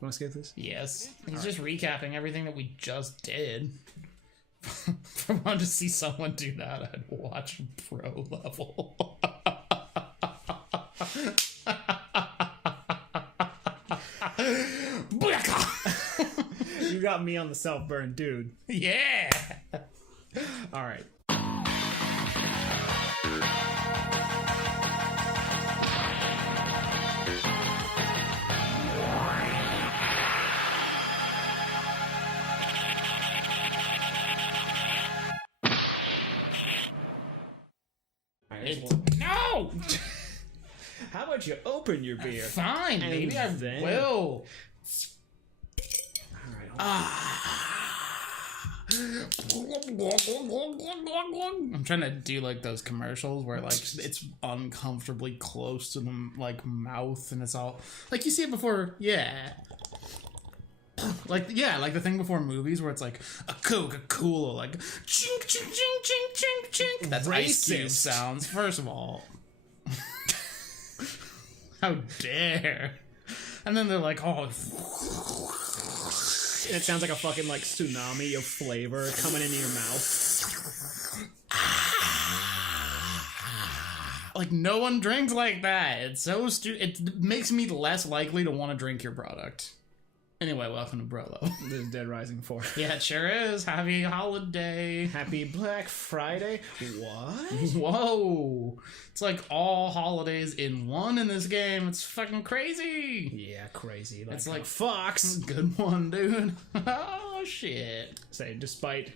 want to skip this? Yes. He's just recapping everything that we just did. If I wanted to see someone do that, I'd watch pro level. You got me on the self-burn, dude. Yeah. All right. No! How about you open your beer? Fine, maybe I will. I'm trying to do like those commercials where like it's uncomfortably close to the like mouth and it's all like you see it before, like the thing before movies where it's like a Coca-Cola like chink chink chink chink chink chink. That's Ice Cube sounds. First of all, how dare? And then they're like, oh. It sounds like a fucking like tsunami of flavor coming into your mouth. Like no one drinks like that. It's so stupid. It makes me less likely to want to drink your product. Anyway, welcome to Brolo. This is Dead Rising 4. Yeah, it sure is. Happy holiday. Happy Black Friday. What? Whoa. It's like all holidays in one in this game. It's fucking crazy. Yeah, crazy. It's like Fox. Good one, dude. Oh, shit. Say, despite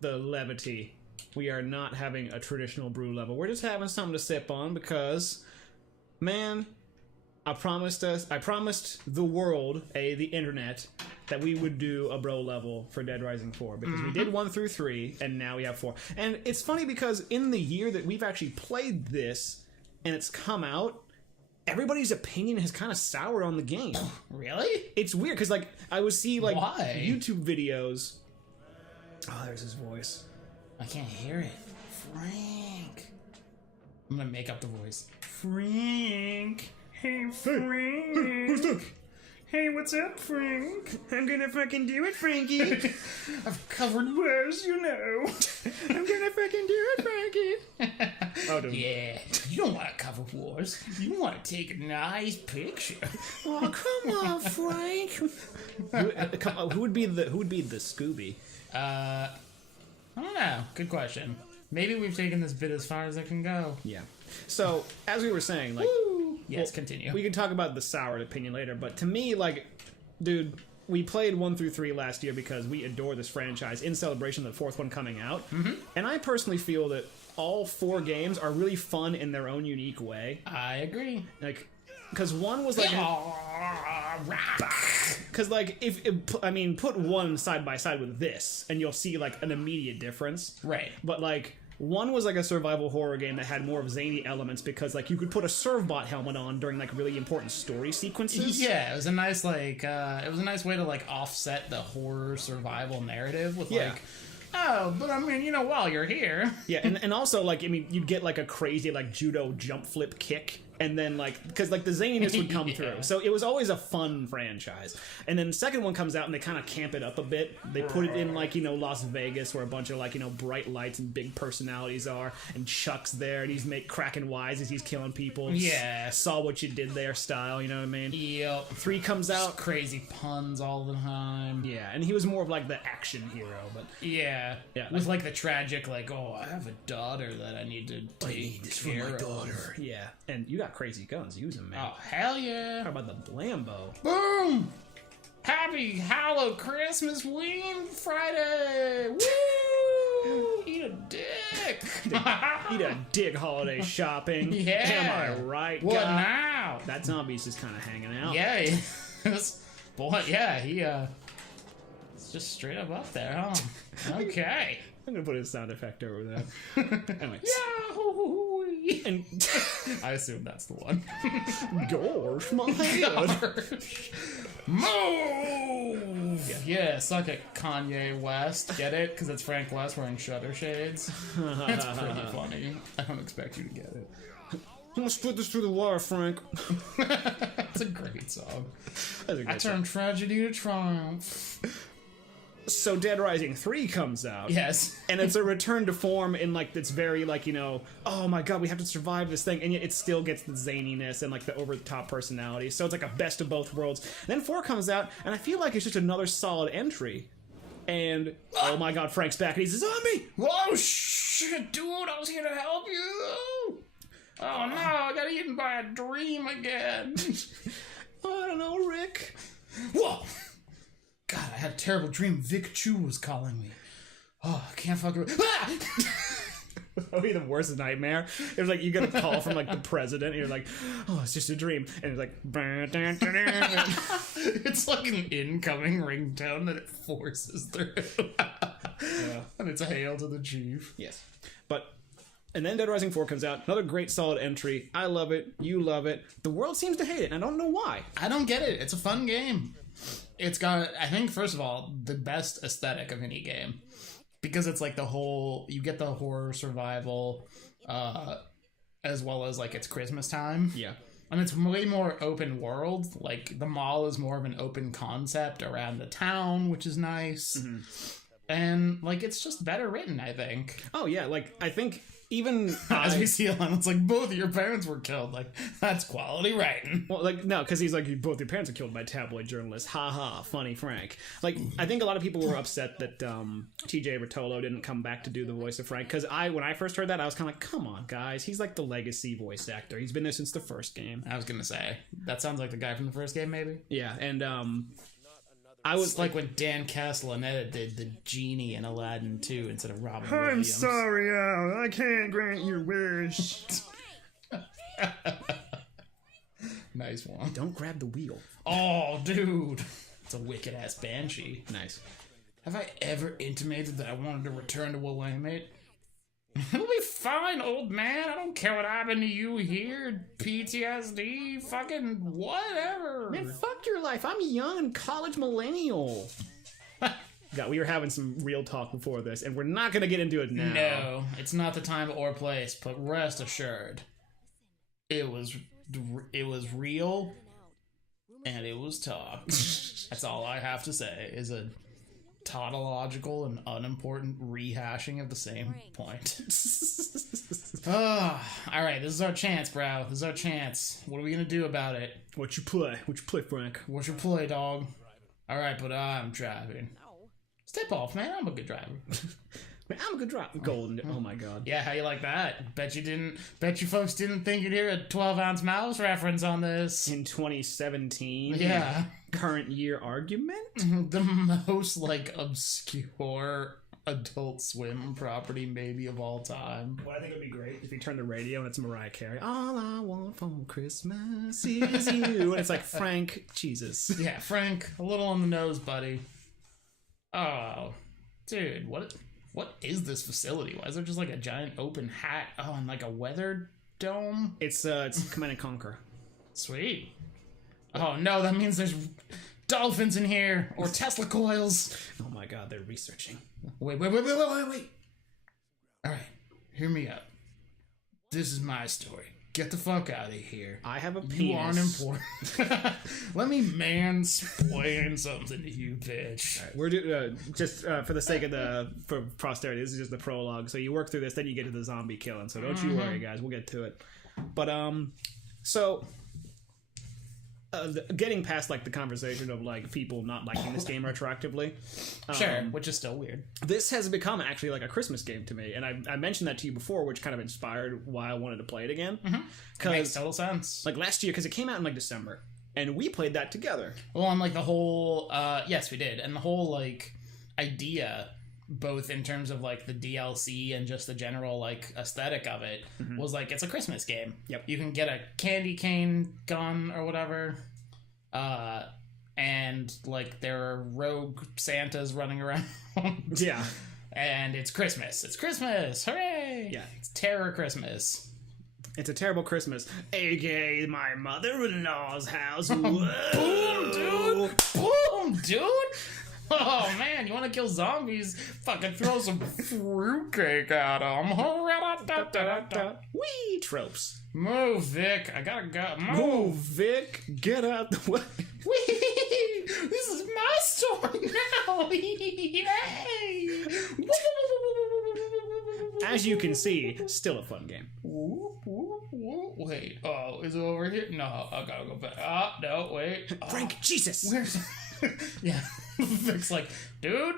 the levity, we are not having a traditional brew level. We're just having something to sip on because, man, I promised the world, the internet, that we would do a bro level for Dead Rising 4 because we did 1 through 3 and now we have 4. And it's funny because in the year that we've actually played this and it's come out, everybody's opinion has kind of soured on the game. Really? It's weird because like I would see like Why? YouTube videos. Oh, there's his voice. I can't hear it. Frank. I'm gonna make up the voice. Frank. Hey, Frank. Hey, who's that? Hey, what's up, Frank? I'm gonna fucking do it, Frankie. I've covered worse, you know. I'm gonna fucking do it, Frankie. Oh, dude. Yeah. You don't want to cover wars. You want to take a nice picture. Oh, come on, Frank. Who would be the Scooby? I don't know. Good question. Maybe we've taken this bit as far as it can go. Yeah. So, as we were saying, like... Woo! Yes, continue. We can talk about the soured opinion later, but to me, like, dude, we played 1 through 3 last year because we adore this franchise in celebration of the 4th one coming out. And I personally feel that all 4 games are really fun in their own unique way. I agree. Like, because 1 was like... Because, like, put 1 side by side with this, and you'll see, like, an immediate difference. Right. But, like... 1 was like a survival horror game that had more of zany elements because like you could put a Servbot helmet on during like really important story sequences. Yeah, it was a nice like it was a nice way to like offset the horror survival narrative with like, oh, but I mean, you know, while you're here. Yeah, and also like I mean, you'd get like a crazy like judo jump flip kick. And then, like, because, like, the zaniness would come through. So it was always a fun franchise. And then the second one comes out, and they kind of camp it up a bit. They put it in, like, you know, Las Vegas, where a bunch of, like, you know, bright lights and big personalities are. And Chuck's there, and he's cracking wise as he's killing people. Yeah. Saw what you did there style, you know what I mean? Yep. 3 comes out. Just crazy puns all the time. Yeah, and he was more of, like, the action hero. But Yeah. With, like, the tragic, like, oh, I have a daughter that I need to take care of. Yeah. And you got crazy guns. Use them, man. Oh, hell yeah. How about the Blambo? Boom! Happy Hallow Christmas Ween Friday! Woo! Eat a dick! Eat a dick holiday shopping. Yeah. Am I right, What guy? now? That zombie's just kind of hanging out. Yeah, boy, yeah, it's just straight up there, huh? Okay. I'm gonna put a sound effect over that. Anyway. Yahoo! And I assume that's the one. gosh, my head. Move! Yeah, suck it, Kanye West. Get it? Because it's Frank West wearing shutter shades. It's pretty funny. I don't expect you to get it. gonna split this through the wire, Frank. That's a great song. That's a I good turned tragedy to triumph. So Dead Rising 3 comes out. Yes. And it's a return to form in, like, it's very, like, you know, oh my god, we have to survive this thing. And yet it still gets the zaniness and, like, the over-the-top personality. So it's like a best of both worlds. And then 4 comes out, and I feel like it's just another solid entry. And, oh my god, Frank's back, and he's a zombie! Whoa, shit, dude, I was here to help you! Oh no, I got eaten by a dream again. I don't know, Rick. Whoa! God, I had a terrible dream. Vic Chu was calling me. Oh, I can't fucking... Ah! That would be the worst nightmare. It was like you get a call from like the president, and you're like, "Oh, it's just a dream," and it's like, it's like an incoming ringtone that it forces through, and it's a hail to the chief. Yes, and then Dead Rising 4 comes out. Another great solid entry. I love it. You love it. The world seems to hate it, and I don't know why. I don't get it. It's a fun game. It's got, I think, first of all, the best aesthetic of any game. Because it's like the whole, you get the horror survival, as well as like it's Christmas time. Yeah. And it's way more open world. Like the mall is more of an open concept around the town, which is nice. Mm-hmm. And like it's just better written, I think. Oh yeah, like I think even as we see on, it's like both of your parents were killed. Like that's quality writing. Well, like no, because he's like both your parents are killed by tabloid journalists. Ha ha, funny Frank. Like I think a lot of people were upset that T.J. Rotolo didn't come back to do the voice of Frank. Because when I first heard that, I was kind of like, come on, guys, he's like the legacy voice actor. He's been there since the first game. I was gonna say that sounds like the guy from the first game, maybe. Yeah, and I was like when Dan Castellaneta did the genie in Aladdin 2 instead of Robin Williams. I'm sorry, Al. I can't grant your wish. Nice one. Don't grab the wheel. Oh, dude. It's a wicked-ass banshee. Nice. Have I ever intimated that I wanted to return to Willamette? It'll be fine, old man. I don't care what happened to you here. PTSD, fucking whatever. Man, fuck your life. I'm a young and college millennial. God, we were having some real talk before this, and we're not going to get into it now. No, it's not the time or place, but rest assured, it was real, and it was talk. That's all I have to say, is a tautological and unimportant rehashing of the same point. Alright, this is our chance, bro. This is our chance. What are we gonna do about it? What you play, Frank? What you play, dog? Alright, but I'm driving. Step off, man. I'm a good driver. Man, I'm a good driver. Golden. Oh my god. Yeah, how you like that? Bet you folks didn't think you'd hear a 12-ounce mouse reference on this. In 2017? Yeah. Current year argument? The most, like, obscure Adult Swim property maybe of all time. Well, I think it would be great if you turn the radio and it's Mariah Carey. All I want for Christmas is you. And it's like, Frank, Jesus. Yeah, Frank, a little on the nose, buddy. Oh, dude, what is this facility? Why is there just like a giant open hat? Oh, and like a weather dome? It's Command and Conquer. Sweet. Oh no, that means there's dolphins in here or Tesla coils. Oh my god, they're researching. Wait. All right, hear me out. This is my story. Get the fuck out of here. I have a penis. You aren't important. Let me mansplain something to you, bitch. All right, we're just for the sake of for posterity. This is just the prologue. So you work through this, then you get to the zombie killing. So don't you worry, guys. We'll get to it. But so. Getting past like the conversation of like people not liking this game retroactively, sure, which is still weird. This has become actually like a Christmas game to me, and I mentioned that to you before, which kind of inspired why I wanted to play it again. It makes total sense. Like last year, because it came out in like December, and we played that together. Well, and like the whole, yes, we did, and the whole like idea, both in terms of like the DLC and just the general like aesthetic of it, was like it's a Christmas game. Yep. You can get a candy cane gun or whatever, and like there are rogue Santas running around. Yeah. And it's Christmas. It's Christmas! Hooray! Yeah. It's Terror Christmas. It's a terrible Christmas, aka my mother-in-law's house. Boom, dude! Boom, dude! Oh man, you want to kill zombies? Fucking throw some fruitcake at them. Wee! Tropes. Move, Vic. I gotta go. Move, Vic. Get out the way. Wee! This is my story now. Yay! As you can see, still a fun game. Wait, oh, is it over here? No, I gotta go back. Oh, no, wait. Oh, Frank, Jesus! where's... Yeah, Vic's like, dude,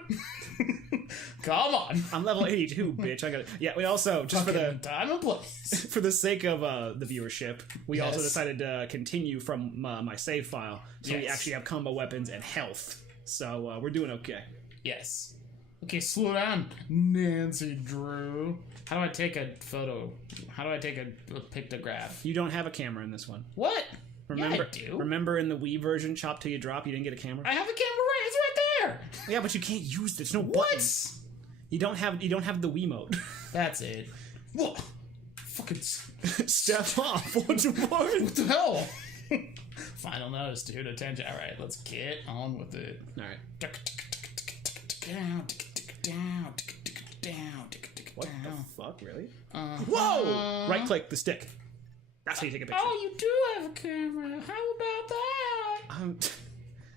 come on. I'm level 82, bitch. I got it. Yeah, we also, just for the time and place. for the sake of the viewership, we also Yes. decided to continue from my save file, so we Yes. actually have combo weapons and health. So we're doing okay. Yes. Okay, slow down, Nancy Drew. How do I take a photo? How do I take a pictograph? You don't have a camera in this one. What? Remember? Yeah, I do. Remember in the Wii version, chop till you drop, you didn't get a camera. I have a camera right. It's right there. Yeah, but you can't use it. There's no What? buttons. You don't have the Wiimote. That's it. Whoa. Fucking. Step off. What you want? What the hell? Final notice, dude. Attention. All right, let's get on with it. All right. Down. What the fuck, really? Uh-huh. Whoa! Right click the stick. That's how you take a picture. Oh, you do have a camera. How about that?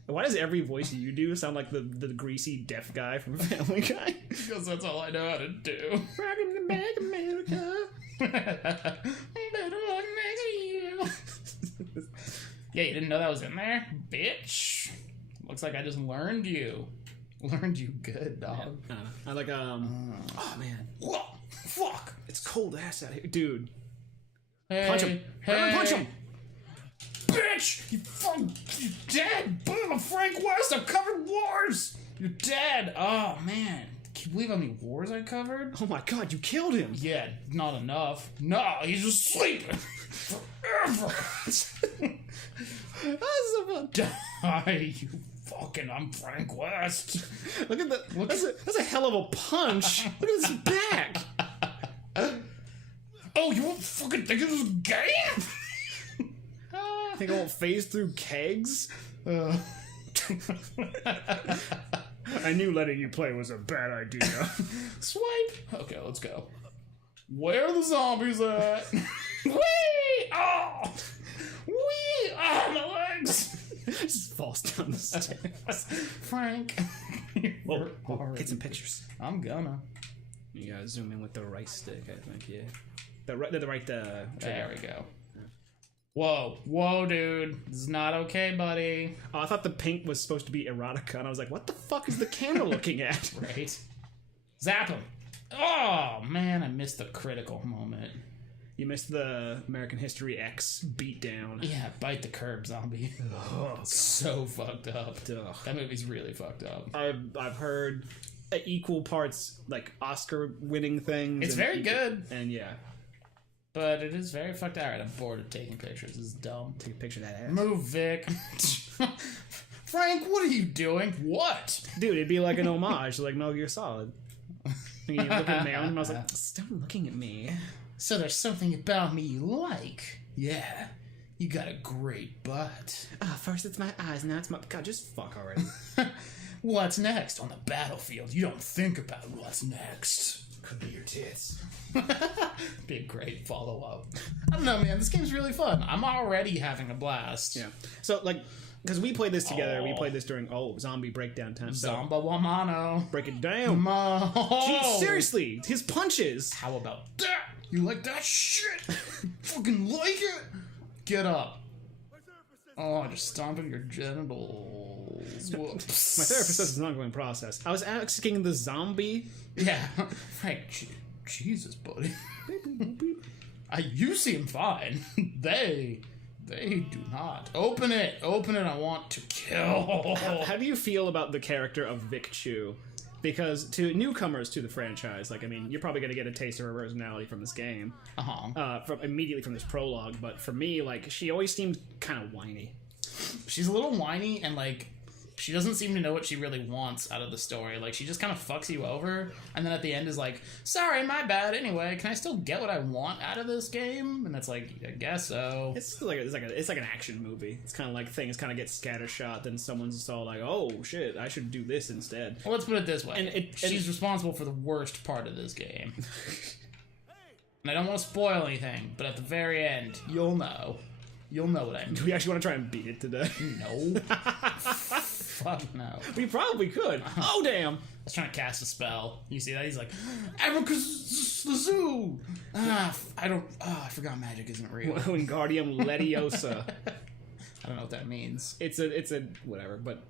Why does every voice you do sound like the greasy deaf guy from Family Guy? Because that's all I know how to do. Rockin' the back America. Better luck next year. Yeah, you didn't know that was in there? Bitch. Looks like I just learned you. Learned you good, dog. I like, oh man. Whoa, fuck. It's cold ass out here. Dude. Hey, Punch him. Hey. Punch him. Bitch! You dead! Boom! I'm Frank West! I've covered wars! You're dead! Oh, man. Can you believe how many wars I covered? Oh my god, you killed him. Yeah, not enough. No, he's just sleeping! Forever! That's so fun. Die, you fucking... I'm Frank West! Look at that. That's a hell of a punch. Look at his back. Oh, you won't fucking think this is a game? Think I won't phase through kegs? I knew letting you play was a bad idea. Swipe. Okay, let's go. Where are the zombies at? Whee! Oh! Whee! Oh, my legs! Just falls down the stairs. Frank. Whoa, get some pictures. I'm gonna. You gotta zoom in with the right stick, I think, yeah. The right There trigger. we go. Whoa, whoa, dude. This is not okay, buddy. Oh, I thought the pink was supposed to be erotica, and I was like, what the fuck is the camera looking at? Right? Zap him. Oh, man, I missed the critical moment. You missed the American History X beatdown. Yeah, bite the curb, zombie. Oh, God. So fucked up. Ugh. That movie's really fucked up. I've heard equal parts, like, Oscar-winning things. It's and very good. And yeah. But it is very fucked up. Alright, I'm bored of taking pictures. This is dumb. Take a picture of that ass. Move, Vic. Frank, what are you doing? What? Dude, it'd be like an homage, like Metal Gear Solid. And you look at Marilyn, and I was like, stop looking at me. So there's something about me you like. Yeah. You got a great butt. First it's my eyes, now it's my... God, just fuck already. What's next? On the battlefield, you don't think about what's next. Could be your tits. Be a great follow-up. I don't know, man. This game's really fun. I'm already having a blast. Yeah. So, like, because we played this together. Oh. We played this during, zombie breakdown time. So Zomba Wamano. break it down. Mo. Jeez, seriously, his punches. How about that? You like that shit? Fucking like it? Get up. Oh, I'm just stomping your genitals. Whoops. My therapist says it's an ongoing process. I was asking the zombie. Yeah. Frank, Jesus, buddy. You seem fine. They do not. Open it. Open it. I want to kill. How do you feel about the character of Vic Chu? Because to newcomers to the franchise, like, I mean, you're probably going to get a taste of her personality from this game. Immediately from this prologue. But for me, like, she always seemed kind of whiny. She's a little whiny and, like, she doesn't seem to know what she really wants out of the story. Like, she just kind of fucks you over, and then at the end is like, sorry, my bad. Anyway, can I still get what I want out of this game? And it's like, I guess so. It's like an action movie. It's kind of like things kind of get scattershot, then someone's just all like, oh shit, I should do this instead. Well, let's put it this way. She's responsible for the worst part of this game. And I don't want to spoil anything, but at the very end, you'll know. You'll know what I mean. Do we actually want to try and beat it today? No. Fuck no. We probably could. Oh, damn. I was trying to cast a spell. You see that? He's like, Abracazoo! I forgot magic isn't real. Wingardium Leviosa. I don't know what that means. It's a whatever, but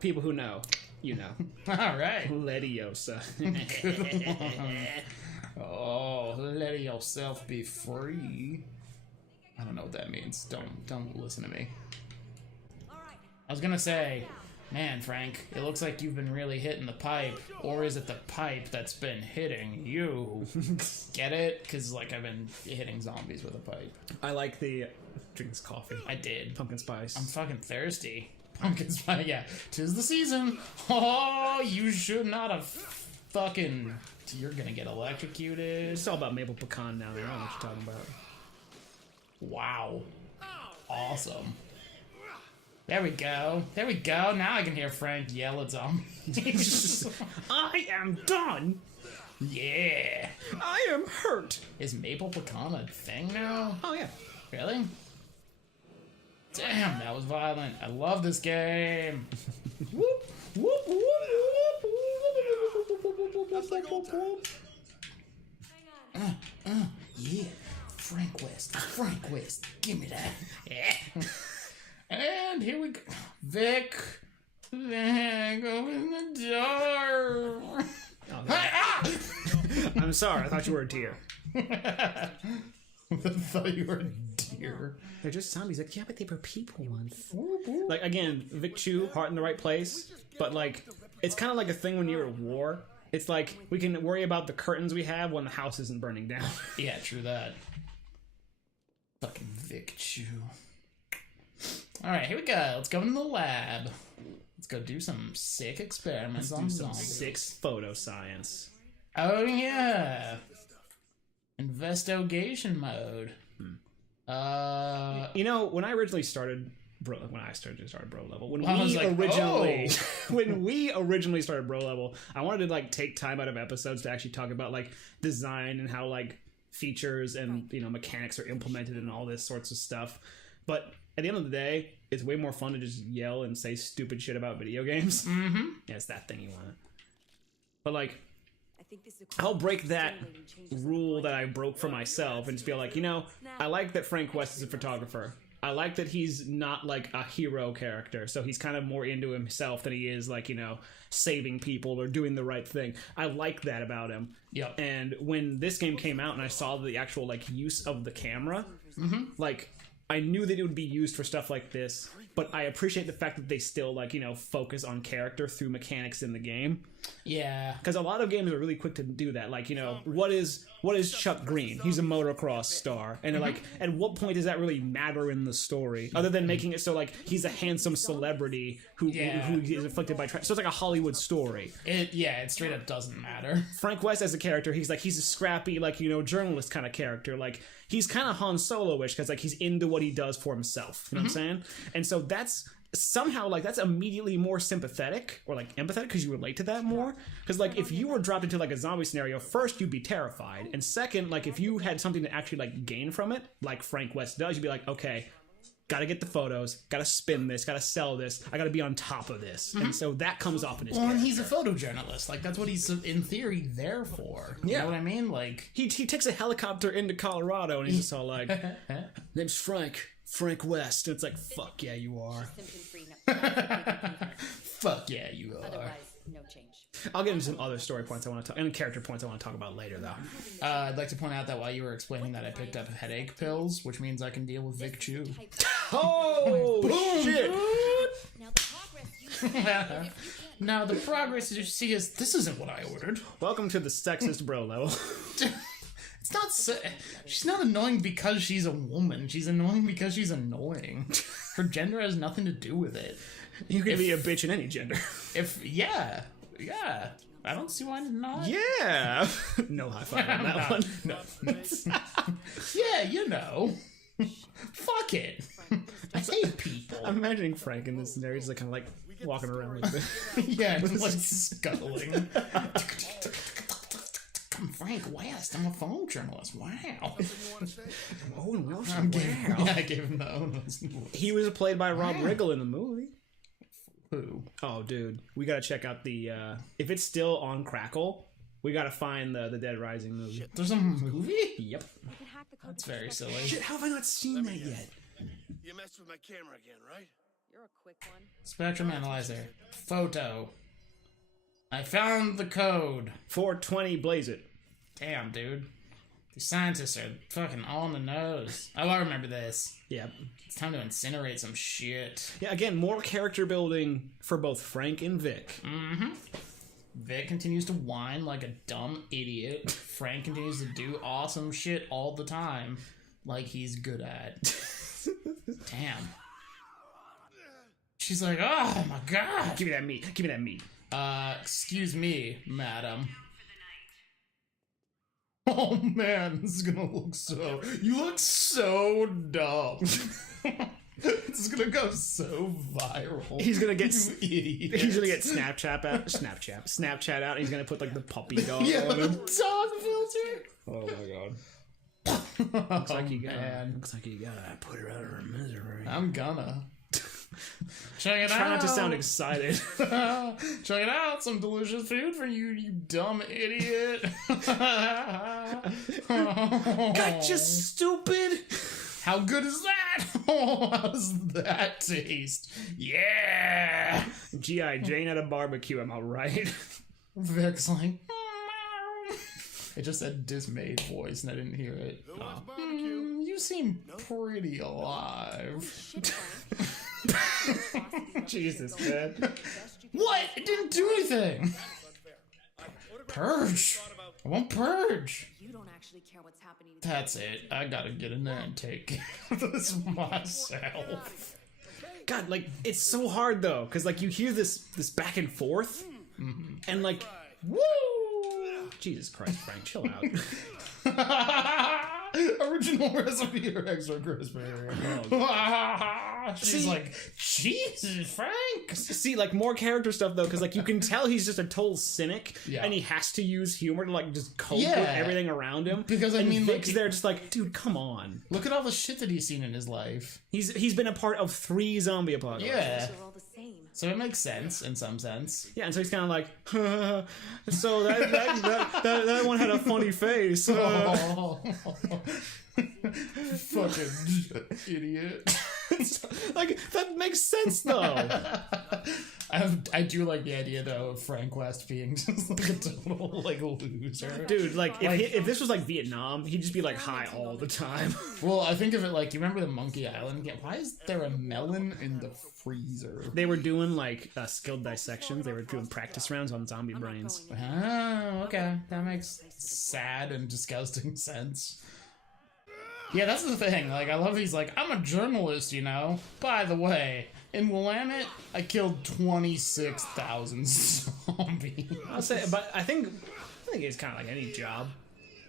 people who know, you know. All right. Leviosa. Oh, let yourself be free. I don't know what that means. Don't listen to me. I was gonna say, man, Frank, it looks like you've been really hitting the pipe. Or is it the pipe that's been hitting you? Get it? Because, like, I've been hitting zombies with a pipe. I like the... Drink this coffee. I did. Pumpkin spice. I'm fucking thirsty. Pumpkin spice, yeah. 'Tis the season. Oh, you should not have fucking... You're gonna get electrocuted. It's all about maple pecan now. I don't know what you're talking about. Wow. Awesome. There we go. There we go. Now I can hear Frank yell at zombies. I am done. Yeah. I am hurt. Is maple pecan a thing now? Oh, yeah. Really? Damn, that was violent. I love this game. Whoop, whoop, whoop, whoop, yeah. Frank West, give me that. Yeah. And here we go. Vic, open the door. I'm sorry, I thought you were a deer. I thought you were a deer. They're just zombies. Like, yeah, but they were people once. Like, again, Vic Chu, heart in the right place, but, like, it's kind of like a thing when you're at war. It's like, we can worry about the curtains we have when the house isn't burning down. Yeah, true that. Fucking Vic Chu. Alright, here we go. Let's go into the lab. Let's go do some sick experiments on zombies. Sick photo science. Oh, yeah. Investigation mode. You know, when I originally started Bro Level, when we originally started Bro Level, I wanted to like take time out of episodes to actually talk about like design and how like features and mechanics are implemented and all this sorts of stuff. But at the end of the day, it's way more fun to just yell and say stupid shit about video games. Mm-hmm. Yeah, it's that thing you want. But like, I'll break that rule that I broke for myself and just be like, I like that Frank West is a photographer. I like that he's not like a hero character, so he's kind of more into himself than he is like, saving people or doing the right thing. I like that about him. Yep. And when this game came out and I saw the actual like use of the camera, like I knew that it would be used for stuff like this, but I appreciate the fact that they still like, focus on character through mechanics in the game. Yeah. Because a lot of games are really quick to do that. Like, what is Chuck Green? He's a motocross star. And like, at what point does that really matter in the story? Other than making it so like he's a handsome celebrity who is afflicted by so it's like a Hollywood story. It straight up doesn't matter. Frank West as a character, he's a scrappy, like, journalist kind of character. Like, he's kind of Han Solo-ish because like he's into what he does for himself. You know what I'm saying? And so that's somehow like that's immediately more sympathetic or like empathetic because you relate to that more. Because like if you were dropped into like a zombie scenario, first you'd be terrified, and second, like if you had something to actually like gain from it, like Frank West does, you'd be like, okay, gotta get the photos, gotta spin this, gotta sell this, I gotta be on top of this. And so that comes off in his character. And he's a photojournalist. Like, that's what he's in theory there for. You know what I mean? Like, he takes a helicopter into Colorado and he's just all like, name's Frank West. And it's like, fuck yeah, you are. Fuck yeah, you are. Otherwise, no change. I'll get into some other story points I want to talk, and character points I want to talk about later, though. I'd like to point out that while you were explaining that, I picked up headache pills, which means I can deal with Vic Chu. Oh, shit! Now the progress you see is this isn't what I ordered. Welcome to the sexist bro level. It's not. She's not annoying because she's a woman. She's annoying because she's annoying. Her gender has nothing to do with it. You can be a bitch in any gender. yeah. I don't see why not. Yeah. No high five on that one. No. Yeah, you know. Fuck it. I hate people. I'm imagining Frank in this scenario. He's like kind of like walking around like this. Yeah, just like scuttling. I'm Frank West. I'm a phone journalist. Wow. Owen Wilson. I'm giving, yeah, I gave him the Owen Wilson voice. He was played by Rob Riggle in the movie. Who? Oh, dude, we gotta check out the. If it's still on Crackle, we gotta find the Dead Rising movie. There's a movie? Yep. That's very silly. Shit, how have I not seen that yet? You messed with my camera again, right? You're a quick one. Spectrum analyzer. Photo. I found the code. 420 blaze it. Damn, dude. These scientists are fucking on the nose. Oh, I remember this. Yep. It's time to incinerate some shit. Yeah, again, more character building for both Frank and Vic. Mm-hmm. Vic continues to whine like a dumb idiot. Frank continues to do awesome shit all the time, like he's good at. Damn. She's like, oh my god. Give me that meat. Give me that meat. Excuse me, madam. Oh man, this is gonna look so... You look so dumb. This is gonna go so viral. He's gonna get... You idiot. He's gonna get Snapchat out. Snapchat out. And he's gonna put like the puppy dog Yeah, on the him. dog filter. Oh my god. Looks like you gotta. man. Looks like you gotta put her out of her misery. I'm gonna. Check it Try out. not to sound excited. Check it out. Some delicious food for you, you dumb idiot. Gotcha, stupid. How good is that? Oh, how does that taste? Yeah. G.I. Jane at a barbecue, am I right? Vic's like, it just said dismayed voice and I didn't hear it. You seem pretty alive. Jesus, man. What? It didn't do anything. Purge. I won't purge. You don't actually care what's happening to That's it. I gotta get in there and take care of this myself. God, like, it's so hard, though, because, like, you hear this back and forth, and, like, Woo! Jesus Christ, Frank, chill out. Original recipe or extra crispy. She's See- like, Jesus, Frank. See, like, more character stuff, though, because, like, you can tell he's just a total cynic, Yeah. and he has to use humor to, like, just cope with Yeah. everything around him. Because, I and mean, Vic's like- there just like, dude, come on. Look at all the shit that he's seen in his life. He's been a part of 3 zombie apocalypses. Yeah. They're all the same. So it makes sense in some sense. Yeah, and so he's kind of like, so that one had a funny face. Oh. Fucking idiot. Like, that makes sense, though. I do like the idea, though, of Frank West being just like a total, like, loser. Dude, like, if this was, like, Vietnam, he'd just be, like, high all the time. Well, I think of it like, you remember the Monkey Island game? Why is there a melon in the freezer? They were doing, like, skilled dissections. They were doing practice rounds on zombie brains. Oh, okay. That makes sad and disgusting sense. Yeah, that's the thing. Like, I love he's like, I'm a journalist, you know? By the way, in Willamette, I killed 26,000 zombies. I'll say, but I think it's kind of like any job.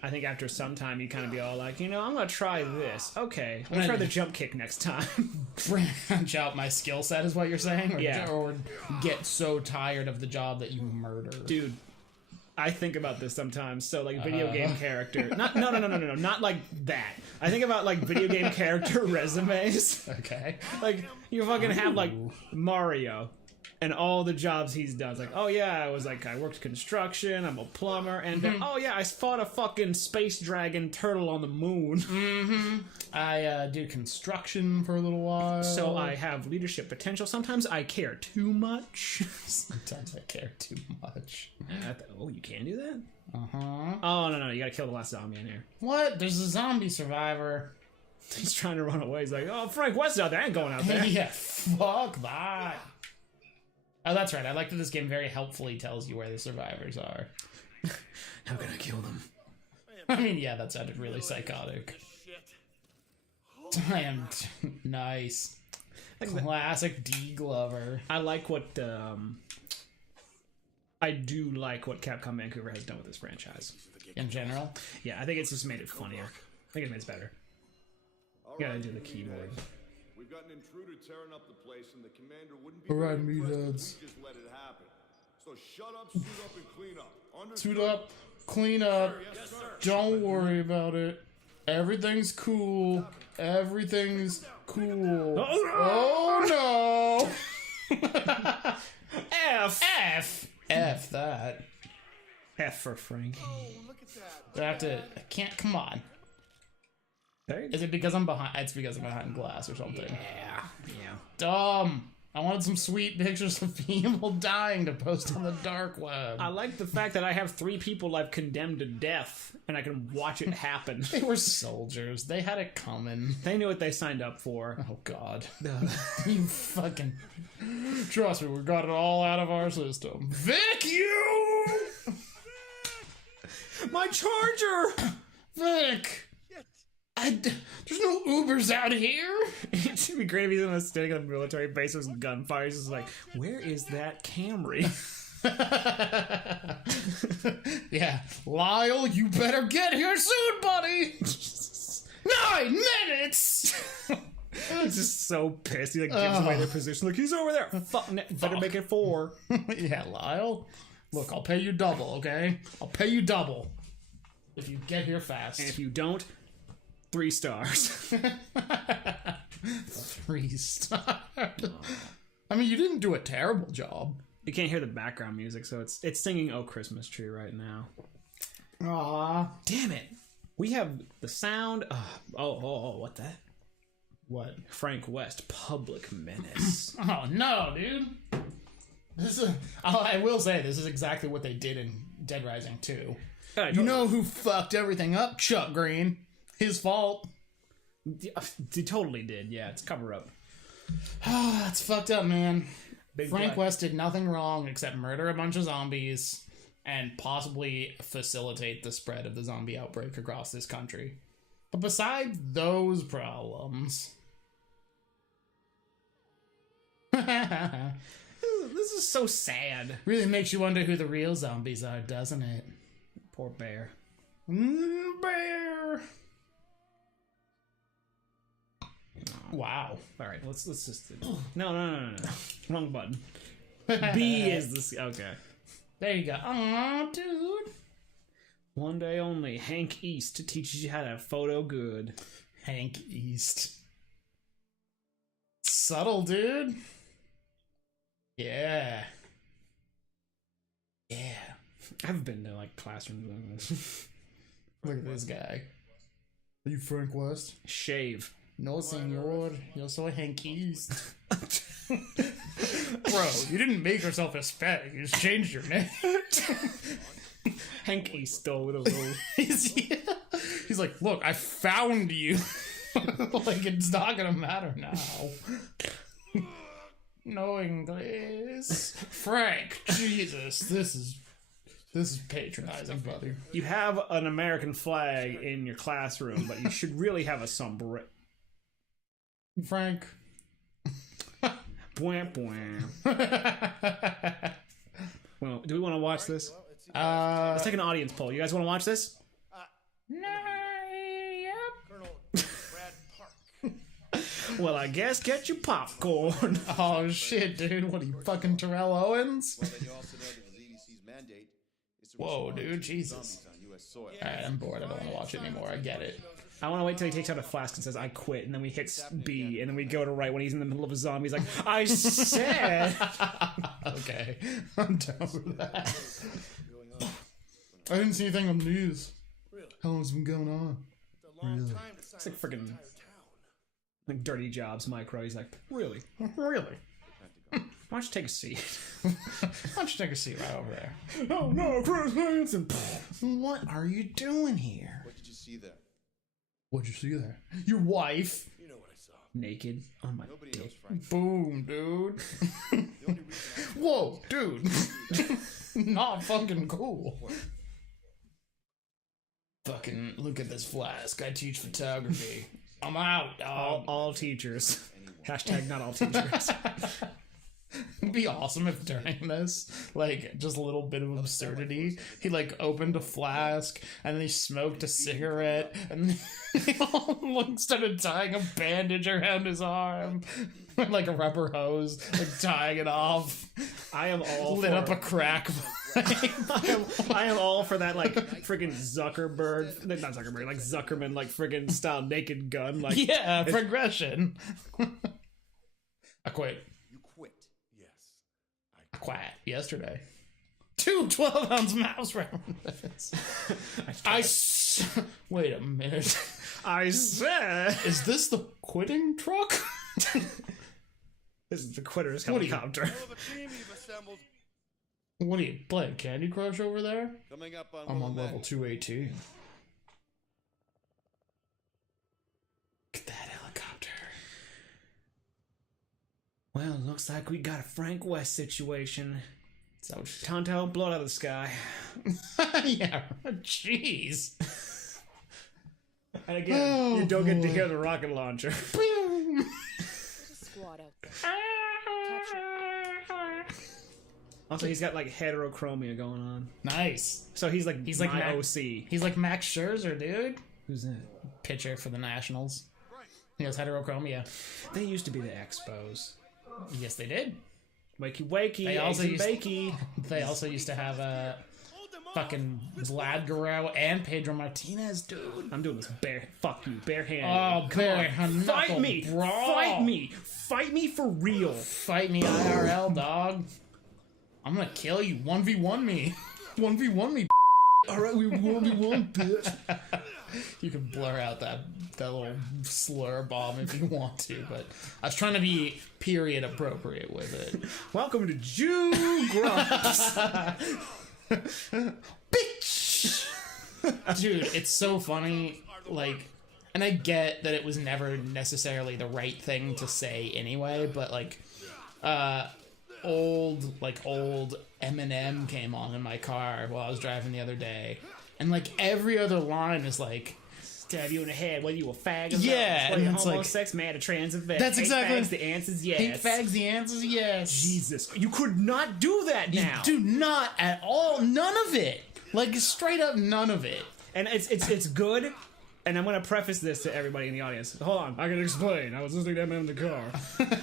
I think after some time, you kind of be all like, you know, I'm going to try this. Okay, I'm going to try the jump kick next time. Branch out my skill set is what you're saying? Or, Yeah. Or get so tired of the job that you murder. Dude, I think about this sometimes. So, like, video game character. No, not like that. I think about, like, video game character resumes. Okay. Like, you fucking have, like, Mario and all the jobs he's done. It's like, oh yeah, I worked construction, I'm a plumber, and oh yeah, I fought a fucking space dragon turtle on the moon. I do construction for a little while. So I have leadership potential. Sometimes I care too much. Sometimes I care too much. Oh, you can do that? Uh-huh. Oh, no, you gotta kill the last zombie in here. What? There's a zombie survivor. He's trying to run away. He's like, oh, Frank West out there. I ain't going out there. Yeah, fuck that. Oh, that's right. I like that this game very helpfully tells you where the survivors are. How can I kill them? I mean, yeah, that sounded really psychotic. I am nice. Classic D Glover. I like what I do like what Capcom Vancouver has done with this franchise. In general? Yeah, I think it's just made it funnier. I think it makes it better. You gotta do the keyboard. We've got an intruder tearing up the place, and the commander wouldn't be Alright, very impressed meatheads. if we just let it happen. So shut up, suit up, and clean up. Suit up, clean up, Yes, sir. don't worry about it. Everything's cool. Everything's cool. Oh no! F! F that. F for Frank. Oh, look at that. Do I have to, I can't, come on. Hey. Is it because I'm behind, it's because I'm behind glass or something. Yeah. Dumb. I wanted some sweet pictures of people dying to post on the dark web. I like the fact that I have 3 people I've condemned to death, and I can watch it happen. They were soldiers. They had it coming. They knew what they signed up for. Oh god. You fucking... Trust me, we got it all out of our system. Vic, you! My charger! Vic! There's no Ubers out here! It'd be great if he's standing on a military base with gunfire. He's just like, where is that Camry? Yeah, Lyle, you better get here soon, buddy! 9 minutes! He's just so pissed. He like gives away their position. Like, he's over there. Fuck, better make it 4. Yeah, Lyle. Look, I'll pay you double, okay? I'll pay you double. If you get here fast. And if you don't, 3 stars. 3 stars. I mean, you didn't do a terrible job. You can't hear the background music, so it's singing "Oh Christmas Tree" right now. Aw. Damn it! We have the sound. What that? What? Frank West, Public Menace. Oh, no, dude. This is... I will say, this is exactly what they did in Dead Rising 2. You know who fucked everything up? Chuck Green. His fault. They totally did. Yeah, it's cover up. Oh, that's fucked up, man. Big Frank black. West did nothing wrong except murder a bunch of zombies and possibly facilitate the spread of the zombie outbreak across this country. But besides those problems... This is so sad. really makes you wonder who the real zombies are, doesn't it? Poor bear. Bear! Wow. All right, let's just. No. Wrong button. B is this. Okay. There you go. Aw, dude. One day only. Hank East teaches you how to photo good. Hank East. Subtle, dude. Yeah. Yeah. I've been to like classrooms. Look at this guy. Are you Frank West? Shave. No, senor. Yo soy Hank East. Bro, you didn't make yourself Hispanic. You just changed your name. Hank East stole with a little. He's like, look, I found you. Like, it's not gonna matter now. No English. Frank, Jesus, this is patronizing, brother. You have an American flag in your classroom, but you should really have a sombrero. Frank. Bwam, bwam. Well, do we want to watch this? Let's take an audience poll. You guys want to watch this? No, Colonel Brad Park. Well, I guess get your popcorn. Oh shit, dude! What are you, fucking Terrell Owens? Well, then you also know that the ZDC's mandate is to Whoa, respond dude, to Jesus. zombies on U.S. soil. Alright, I'm bored. I don't want to watch it anymore. I get it. I want to wait till he takes out a flask and says, I quit, and then we hit B, and then we go to right when he's in the middle of a zombie. He's like, I said. Okay, I'm down with that. I didn't see anything on the news. How long's been going on? It's a long time to sign It's like up for the friggin' entire town. like Dirty Jobs micro. He's like, really? Really? Why don't you take a seat? Why don't you take a seat right over there? Oh no, Chris Hansen. What are you doing here? What did you see there? What'd you see there? Your wife. You know what I saw. Naked on my Nobody dick. knows Frank. Boom, dude. The only reason Whoa, dude. Not fucking cool. Fucking look at this flask. I teach photography. I'm out, dog. All teachers. anyone Hashtag not all teachers. It'd be awesome if during this, like, just a little bit of absurdity, he, like, opened a flask, and then he smoked a cigarette, and they all, like, started tying a bandage around his arm, like a rubber hose, like, tying it off. I am all Lit for, up a crack. I am all for that, like, friggin' Zuckerberg, not Zuckerberg, like Zuckerman, like, friggin' style Naked Gun, like... Yeah, progression. I quit. You quit. Yes. I quit yesterday. 2 12-ounce mouse rounds. Wait a minute. I said... Is this the quitting truck? This is the quitter's What are you- helicopter. Well, the team you've assembled What are you playing? Candy Crush over there? coming up on I'm on Little level Men. 218. Look at that helicopter. Well, looks like we got a Frank West situation. So, Tonto, blow it out of the sky. yeah, jeez. And again, Oh, you don't get to boy. hear the rocket launcher. There's a squad out there. Also, he's got like heterochromia going on. Nice. So he's like my Mac- OC. He's like Max Scherzer, dude. Who's that? Pitcher for the Nationals. He has heterochromia. They used to be the Expos. Yes, they did. Wakey wakey, They eggs also and used- bakey. They also used to have fucking Vlad Guerrero and Pedro Martinez, dude. I'm doing this barehanded. Oh, bare Fight knuckle me! brawl. Fight me! Fight me for real! Fight me IRL, dog. I'm gonna kill you. 1v1 me. 1v1 me. Alright, we 1v1, bitch. You can blur out that little slur bomb if you want to, but I was trying to be period appropriate with it. Welcome to Jew Grumps. Bitch! Dude, it's so funny, like, and I get that it was never necessarily the right thing to say anyway, but like, old Eminem came on in my car while I was driving the other day, and like every other line is like, Stab you in the head, whether you a fag or Yeah, whether and you're it's like- homosex, mad or trans event. That's Hate exactly- fags, the answer's yes. hate fags, the answer's yes. Jesus, you could not do that now. Do not at all, none of it. Like, straight up none of it. And it's good. And I'm going to preface this to everybody in the audience. Hold on, I can explain. I was listening to Eminem in the car.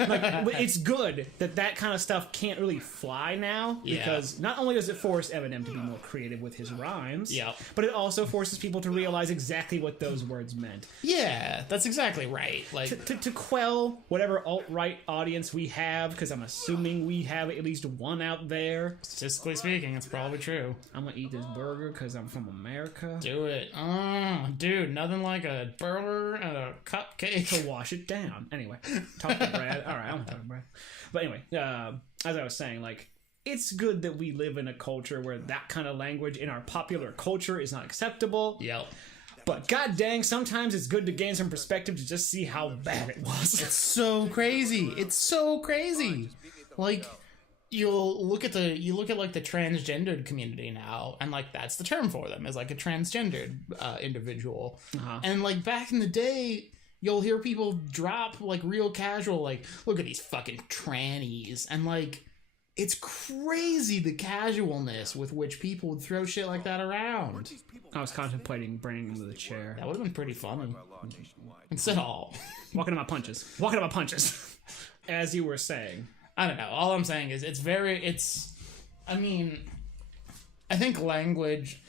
Like, but it's good that kind of stuff can't really fly now, Yeah. because not only does it force Eminem to be more creative with his rhymes, Yep. but it also forces people to realize exactly what those words meant. Yeah, that's exactly right. Like, To quell whatever alt-right audience we have, because I'm assuming we have at least one out there. statistically speaking, it's probably true. I'm going to eat this burger because I'm from America. Do it. Dude, nothing like a burger and a cupcake. To wash it down. Anyway, talk to Brad. All right, I won't talk to Brad. But anyway, as I was saying, like, it's good that we live in a culture where that kind of language in our popular culture is not acceptable. Yep. But god dang, sometimes it's good to gain some perspective to just see how bad it was. It's so crazy. It's so crazy. Like, you look at like the transgendered community now, and like that's the term for them, is like a transgendered individual. Uh-huh. And like back in the day, you'll hear people drop like real casual, like, look at these fucking trannies, and like it's crazy the casualness with which people would throw shit like that around. I was contemplating bringing him to the chair. That would have been pretty funny. Instead, all. Walking to my punches. Walking to my punches. As you were saying. I don't know. All I'm saying is I mean, I think language,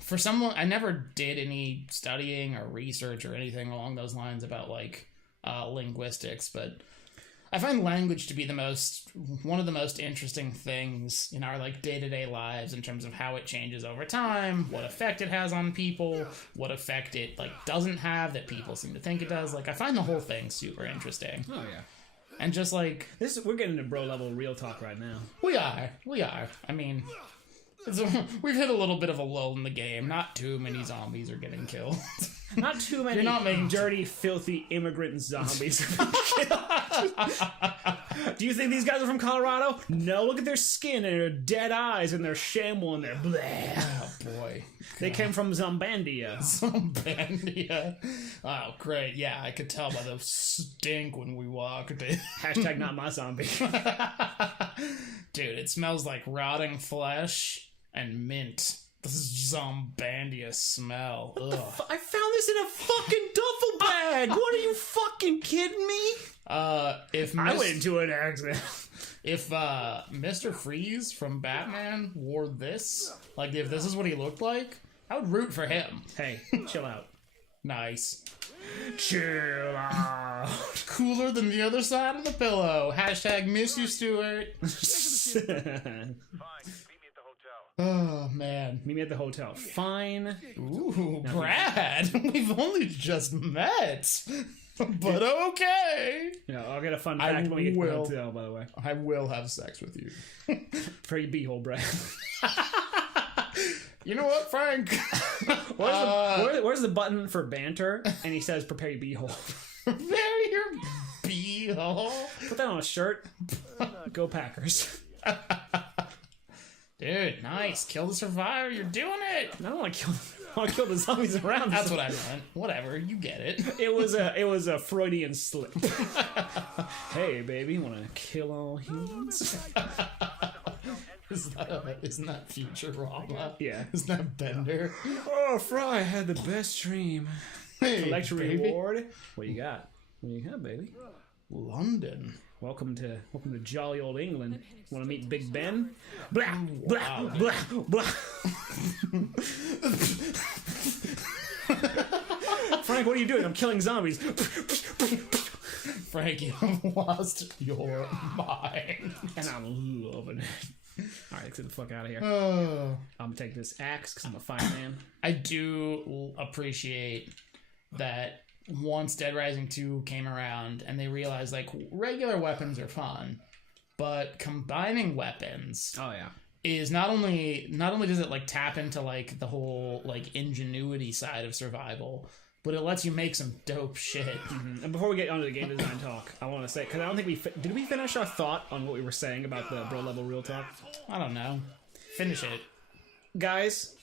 for someone, I never did any studying or research or anything along those lines about like linguistics, but I find language to be one of the most interesting things in our like day-to-day lives in terms of how it changes over time, what effect it has on people, what effect it like doesn't have that people seem to think it does. Like, I find the whole thing super interesting. Oh yeah. And just like, We're getting into bro level real talk right now. we are. I mean, we've hit a little bit of a lull in the game. Not too many zombies are getting killed. Not too many You're not making dirty, filthy immigrant zombies. Do you think these guys are from Colorado? No, look at their skin and their dead eyes and their shamble and their bleh. Oh boy. They came from Zombandia. Zombandia. Oh, great. Yeah, I could tell by the stink when we walked in. Hashtag not my zombie. Dude, it smells like rotting flesh and mint. This is Zombandia smell. Ugh. I found this in a fucking duffel bag. What are you fucking kidding me? If I went into an accident. If Mr. Freeze from Batman wore this, like if this is what he looked like, I would root for him. Hey, chill out. Nice. Chill out. Cooler than the other side of the pillow. Hashtag miss you, Stuart. Oh, man. Meet me at the hotel. Fine. Ooh, Brad. We've only just met. But okay. Yeah, I'll get a fun fact when we get to the hotel, by the way. I will have sex with you. For your beehole, Brad. You know what, Frank? Where's the button for banter? And he says, prepare your beehole. Prepare your beehole. Put that on a shirt. Go Packers. Dude, nice. Kill the survivor. You're doing it. I don't want to kill. I want to kill the zombies around. That's what I meant. Whatever. You get it. It was a Freudian slip. Hey, baby, want to kill all humans? Isn't that Futurama? Yeah. Isn't that Bender? Oh, Fry had the best dream. Hey, Collect your baby. reward. What you got? What you got, baby? London. Welcome to jolly old England. Want to meet Big Ben? Blah blah blah blah. Frank, what are you doing? I'm killing zombies. Frank, you have lost your mind. And I'm loving it. Alright, let's get the fuck out of here. Oh. I'm gonna take this axe because I'm a fine man. I do appreciate that once Dead Rising 2 came around and they realized like regular weapons are fun, but combining weapons Oh yeah. is not only does it like tap into like the whole like ingenuity side of survival, but it lets you make some dope shit. Mm-hmm. And before we get onto the game design talk, I want to say, because I don't think did we finish our thought on what we were saying about the bro level real talk? I don't know. Finish it. Guys,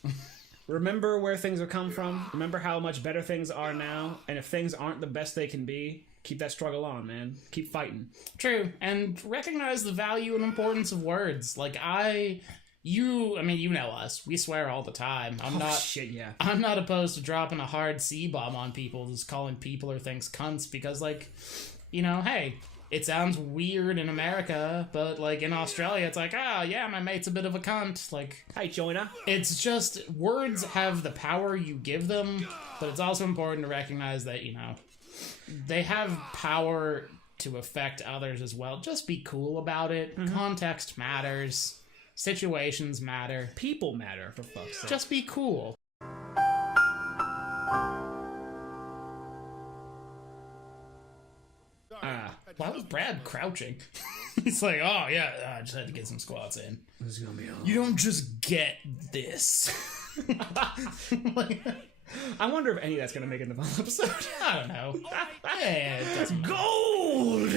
remember where things have come from. Remember how much better things are now. And if things aren't the best they can be, keep that struggle on, man. Keep fighting. True. And recognize the value and importance of words. Like you know us. We swear all the time. Shit, yeah. I'm not opposed to dropping a hard C-bomb on people, just calling people or things cunts, because, like, you know, hey, it sounds weird in America, but, like, in Australia, it's like, oh, yeah, my mate's a bit of a cunt. Like, Hi, Joiner. it's just, words have the power you give them, but it's also important to recognize that, you know, they have power to affect others as well. Just be cool about it. Mm-hmm. Context matters. Situations matter. People matter, for fuck's sake. Just be cool. Why was Brad crouching? He's like, oh yeah, I just had to get some squats in. This is gonna be You don't just get this. Like, I wonder if any of that's gonna make it in the final episode. I don't know. Yeah, it doesn't matter. Gold!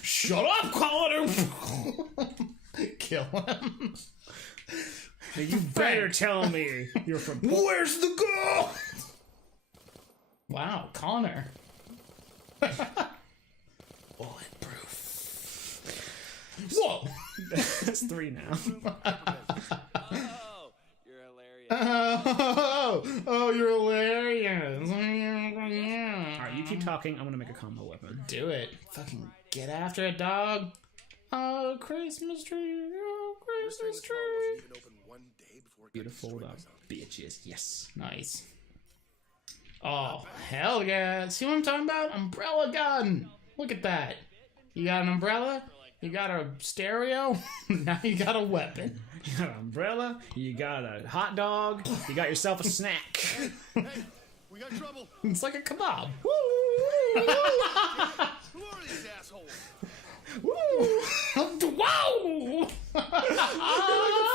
Shut up, Connor! Kill him. You better tell me you're from... Where's the gold? Wow, Connor. Bulletproof. Whoa! That's 3 now. Oh, you're hilarious. Oh, you're hilarious. Alright, you keep talking. I'm gonna make a combo weapon. Do it. Fucking get after it, dog. Oh, Christmas tree. Oh, Christmas tree. Even open one day before it got Beautiful destroyed by dog. Bitches. Yes. Nice. Oh, hell yeah. See what I'm talking about? Umbrella gun. Look at that. You got an umbrella? You got a stereo? Now you got a weapon. You got an umbrella. You got a hot dog. You got yourself a snack. Hey, we got trouble. It's like a kebab. Who are these assholes? Wow!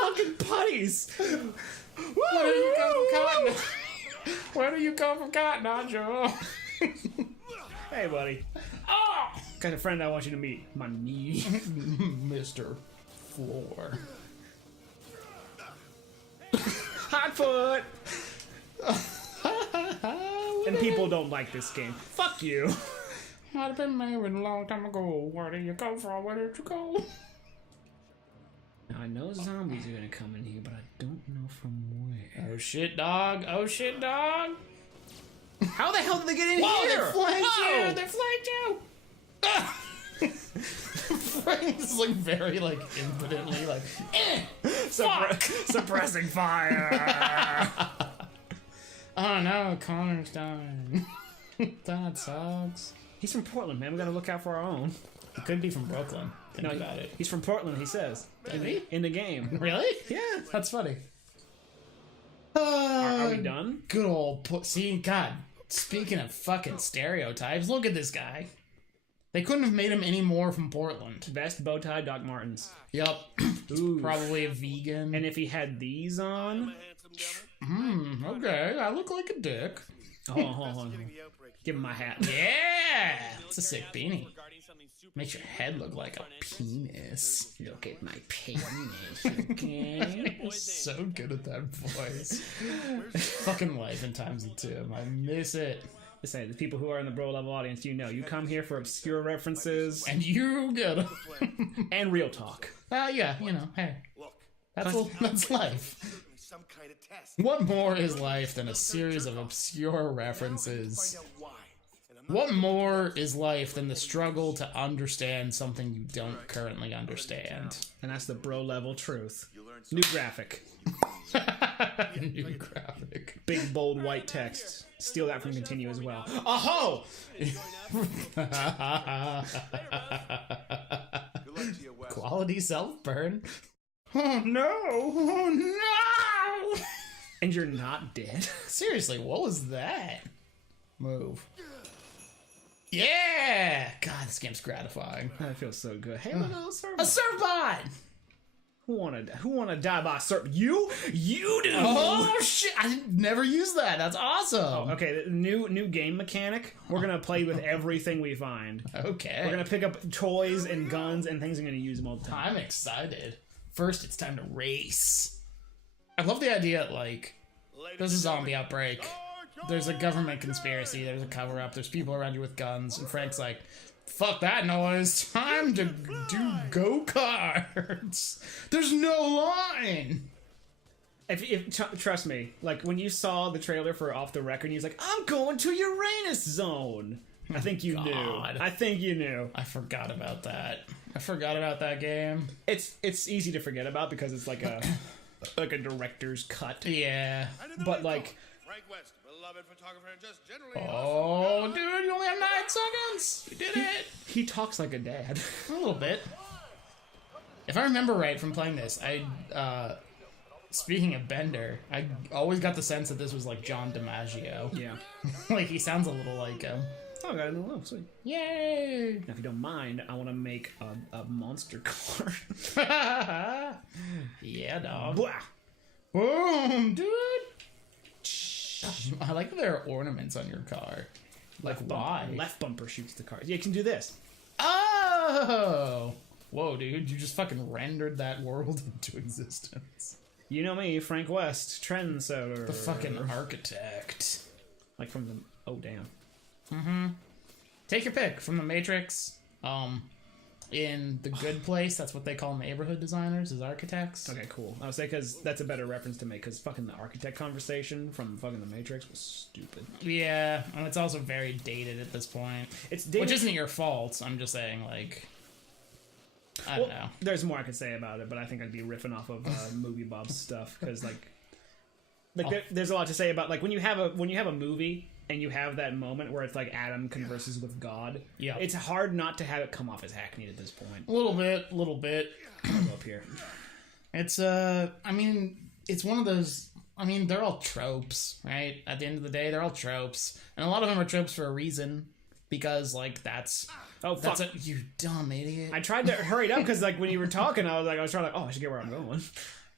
Fucking putties. Where you come, Cotton? Where do you come from, Carnage? Hey, buddy. Oh! Got a friend I want you to meet. My knee. Mr. Floor. Hot foot. And people don't like this game. Fuck you. Might have been married a long time ago. Where did you come from? Where did you go? Now, I know zombies are gonna come in here, but I don't know from where. Oh shit, dog. Oh shit, dog. How the hell did they get in Whoa, here? they flanked Whoa! you! They flanked you! Ah! Frank's like very like impotently like Suppressing fire. oh no, Connor's dying. That sucks. He's from Portland, man. We gotta look out for our own. He could be from Brooklyn. Think No, about it. he's from Portland. He says Is he? in the game. Really? Yeah. That's funny. Are we done? Good old see, God. Speaking of fucking stereotypes, look at this guy. They couldn't have made him any more from Portland. Vest, bow tie, Doc Martens. Yup. Ooh. Probably a vegan. And if he had these on, Okay, I look like a dick. hold on. Give him my hat. Yeah! It's a sick beanie. Makes your head look like a penis. Look at my penis, okay? So good at that voice. Fucking life in times of two. I miss it. To say, the people who are in the bro level audience, you know, you come here for obscure references And you get them. and real talk. Yeah, you know, hey. That's life. Some kind of test. What more is life than a series of obscure references? Find out why. And I'm not What more is life than the struggle to understand something you don't currently understand? And that's the bro level truth. New graphic. New graphic. Big, bold, white text. Steal that from Continue as well. Oh! good luck to you, Wes. Quality self-burn. Oh no! Oh no! And you're not dead. Seriously, what was that? Move. Yeah! God, this game's gratifying. That feels so good. Hey, look at those A servers. surfbot! Who wanna die by a serp? You? You do! Oh shit! I never used that. That's awesome. Okay, the new game mechanic. We're gonna play with everything we find. Okay. We're gonna pick up toys and guns and things. I'm gonna use them all the time. I'm excited. First, it's time to race. I love the idea, like, there's a zombie outbreak. There's a government conspiracy. There's a cover-up. There's people around you with guns. And Frank's like, fuck that noise. Time to do go-karts. There's no line. Trust me, like when you saw the trailer for Off the Record, and he's like, "I'm going to Uranus Zone." I think you knew. God. I think you knew. I forgot about that. I forgot about that game. It's easy to forget about because it's like a director's cut. Yeah. But like, Frank West, beloved photographer and just generally Oh, dude, you only have 9 seconds. You did it. he talks like a dad. A little bit. If I remember right from playing this, speaking of Bender, I always got the sense that this was like John DiMaggio. Yeah. Like, he sounds a little like him. Oh, I got a new look. Sweet. Yay! Now, if you don't mind, I want to make a monster car. Yeah, dog. Blah. Boom, dude! I like that there are ornaments on your car. Like, why? Left bumper shoots the car. Yeah, you can do this. Oh! Whoa, dude, you just fucking rendered that world into existence. You know me, Frank West, trendsetter. The fucking architect. like from the. Oh damn. Take your pick from the Matrix. In The Good Place, that's what they call neighborhood designers, is architects. Okay, cool. I would say because that's a better reference to make. Because fucking the architect conversation from fucking the Matrix was stupid. Yeah, and it's also very dated at this point. It's dated. Which isn't your fault. I'm just saying, like, I don't know. There's more I could say about it, but I think I'd be riffing off of Movie Bob's stuff because there's a lot to say about like when you have a movie and you have that moment where it's like Adam converses with God. Yeah. It's hard not to have it come off as hackneyed at this point. A little bit. I'll go up here. It's I mean, it's one of those. I mean, they're all tropes, right? At the end of the day, they're all tropes, and a lot of them are tropes for a reason, because like that's fuck. You dumb idiot. I tried to hurry it up because like when you were talking, I was trying to oh I should get where I'm going.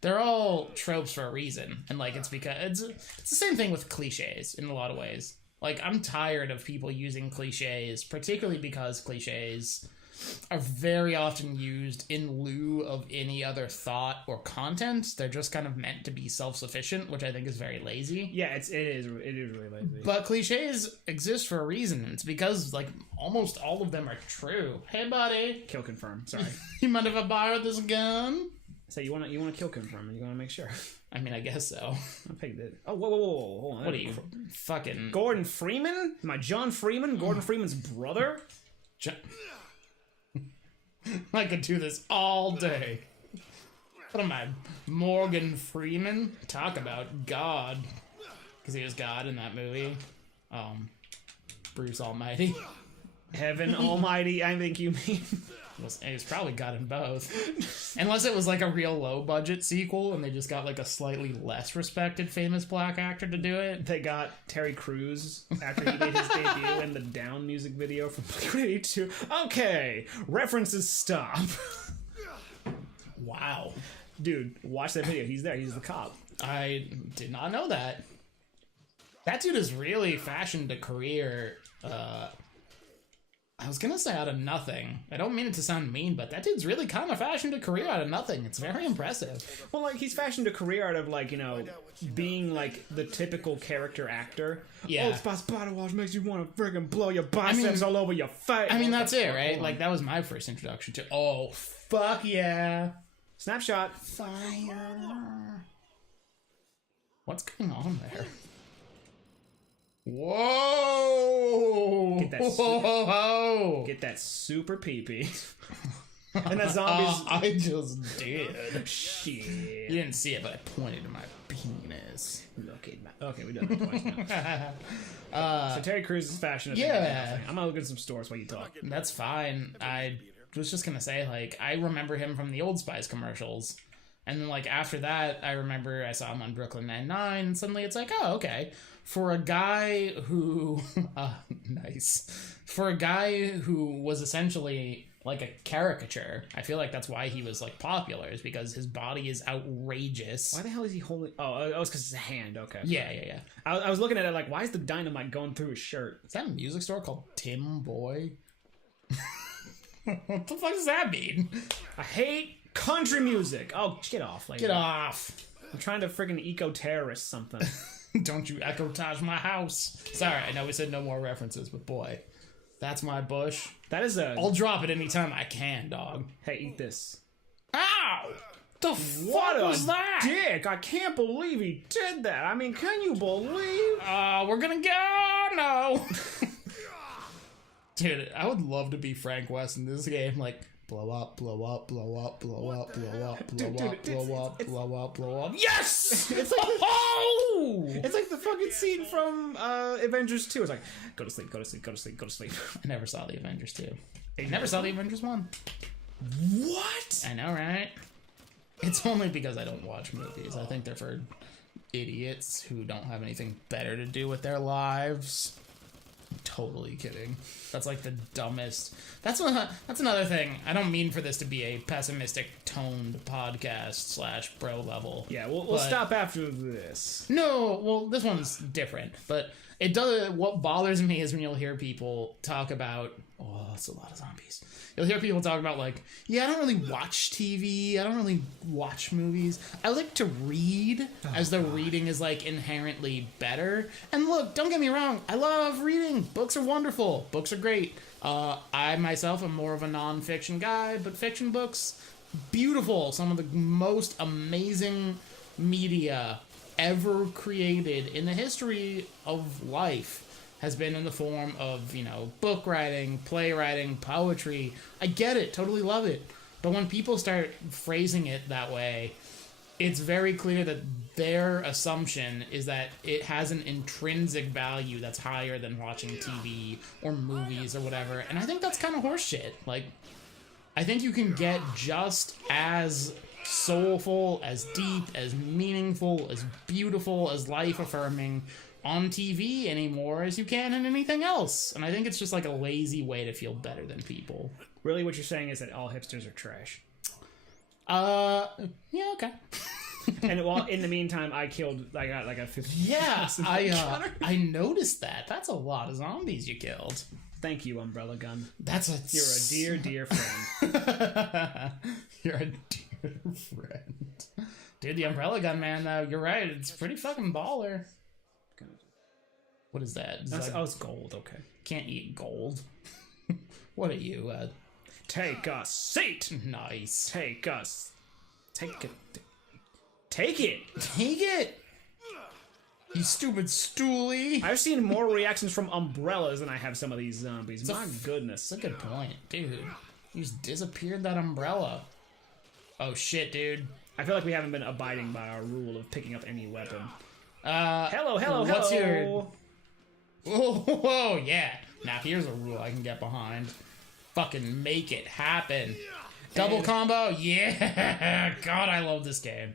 they're all tropes for a reason, and like it's because it's the same thing with cliches in a lot of ways. Like, I'm tired of people using cliches, particularly because cliches are very often used in lieu of any other thought or content. They're just kind of meant to be self-sufficient, which I think is very lazy. Yeah, it is really lazy. But cliches exist for a reason. It's because, like, almost all of them are true. Hey, buddy. Kill confirm. Sorry. You mind if I borrow this gun? So you want to kill confirm? You want to make sure? I mean, I guess so. I picked it. Oh, whoa, hold on. What are you, fucking... Gordon Freeman? My John Freeman? Gordon Freeman's brother? I could do this all day. What am I, Morgan Freeman? Talk about God. Because he was God in that movie. Bruce Almighty. Heaven Almighty, I think you mean. He was probably God in both. Unless it was like a real low-budget sequel and they just got like a slightly less respected famous black actor to do it. They got Terry Crews after he made his debut in the Down music video from Blink-182. Okay, references stop. Wow. Dude, watch that video. He's there. He's the cop. I did not know that. That dude has really fashioned a career, I was gonna say out of nothing. I don't mean it to sound mean, but that dude's really kind of fashioned a career out of nothing. It's very impressive. Well, like, he's fashioned a career out of, like, you know, being, like, the typical character actor. Yeah. Old Spice body wash makes you want to freaking blow your biceps all over your face. I mean, that's it, right? Like, that was my first introduction to... Oh, fuck yeah. Snapshot. Fire. What's going on there? Whoa! Get that super pee-pee. And that zombies... I just did. Shit. You didn't see it, but I pointed to my penis. Okay, we done that twice now. So Terry Crews is fashioned. Yeah. I'm gonna look at some stores while you talk. That's fine. I was just gonna say, like, I remember him from the Old Spice commercials. And then, like, after that, I remember I saw him on Brooklyn Nine-Nine, and suddenly it's like, oh, okay. For a guy who... nice. For a guy who was essentially, like, a caricature, I feel like that's why he was, like, popular, is because his body is outrageous. Why the hell is he holding... Oh, it's because it's a hand, okay. Yeah. I was looking at it like, why is the dynamite going through his shirt? Is that a music store called Tim Boy? What the fuck does that mean? I hate country music. Oh, get off. Like, Get off. I'm trying to friggin' eco-terrorist something. Don't you echotage my house. Sorry, I know we said no more references, but boy, that's my bush. That is a... I'll drop it anytime I can, dog. Hey, eat this. Ow! The What fuck was a that? dick! I can't believe he did that. I mean, can you believe? We're gonna go! No! Dude, I would love to be Frank West in this game. Like, blow up, blow up, blow up, blow up, blow up, blow up, blow up, blow up, blow up. Yes! It's like Oh! it's like the fucking scene from Avengers 2. It's like, go to sleep, go to sleep, go to sleep, go to sleep. I never saw the Avengers 2. I never saw the Avengers 1. What? I know, right? It's only because I don't watch movies. I think they're for idiots who don't have anything better to do with their lives. I'm totally kidding. That's like the dumbest. That's another thing. I don't mean for this to be a pessimistic toned podcast / bro level. Yeah, we'll but- stop after this. No, well, this one's different, but it does. What bothers me is when you'll hear people talk about, oh, that's a lot of zombies. You'll hear people talk about, like, yeah, I don't really watch TV. I don't really watch movies. I like to read, as though reading is, like, inherently better. And look, don't get me wrong. I love reading. Books are wonderful. Books are great. I, myself, am more of a nonfiction guy, but fiction books, beautiful. Some of the most amazing media ever created in the history of life has been in the form of, you know, book writing, playwriting, poetry. I get it, totally love it. But when people start phrasing it that way, it's very clear that their assumption is that it has an intrinsic value that's higher than watching TV or movies or whatever. And I think that's kind of horseshit. Like, I think you can get just as soulful, as deep, as meaningful, as beautiful, as life-affirming on TV anymore as you can in anything else. And I think it's just like a lazy way to feel better than people. Really, what you're saying is that all hipsters are trash. Yeah, okay. And while in the meantime, I got like a 50. Yeah, I noticed that. That's a lot of zombies you killed. Thank you, Umbrella Gun. You're You're a dear friend. You're a dear friend. Dude, the Umbrella Gun, man, though, you're right. It's pretty fucking baller. What is that? It's gold, okay. Can't eat gold. What are you, Take a seat! Nice. Take us. Take it. Take it! Take it! You stupid stoolie. I've seen more reactions from umbrellas than I have some of these zombies. My goodness. That's a good point, dude. You just disappeared that umbrella. Oh shit, dude. I feel like we haven't been abiding by our rule of picking up any weapon. Hello. What's your... Whoa, yeah. Now here's a rule I can get behind. Fucking make it happen. Double combo, yeah. God, I love this game.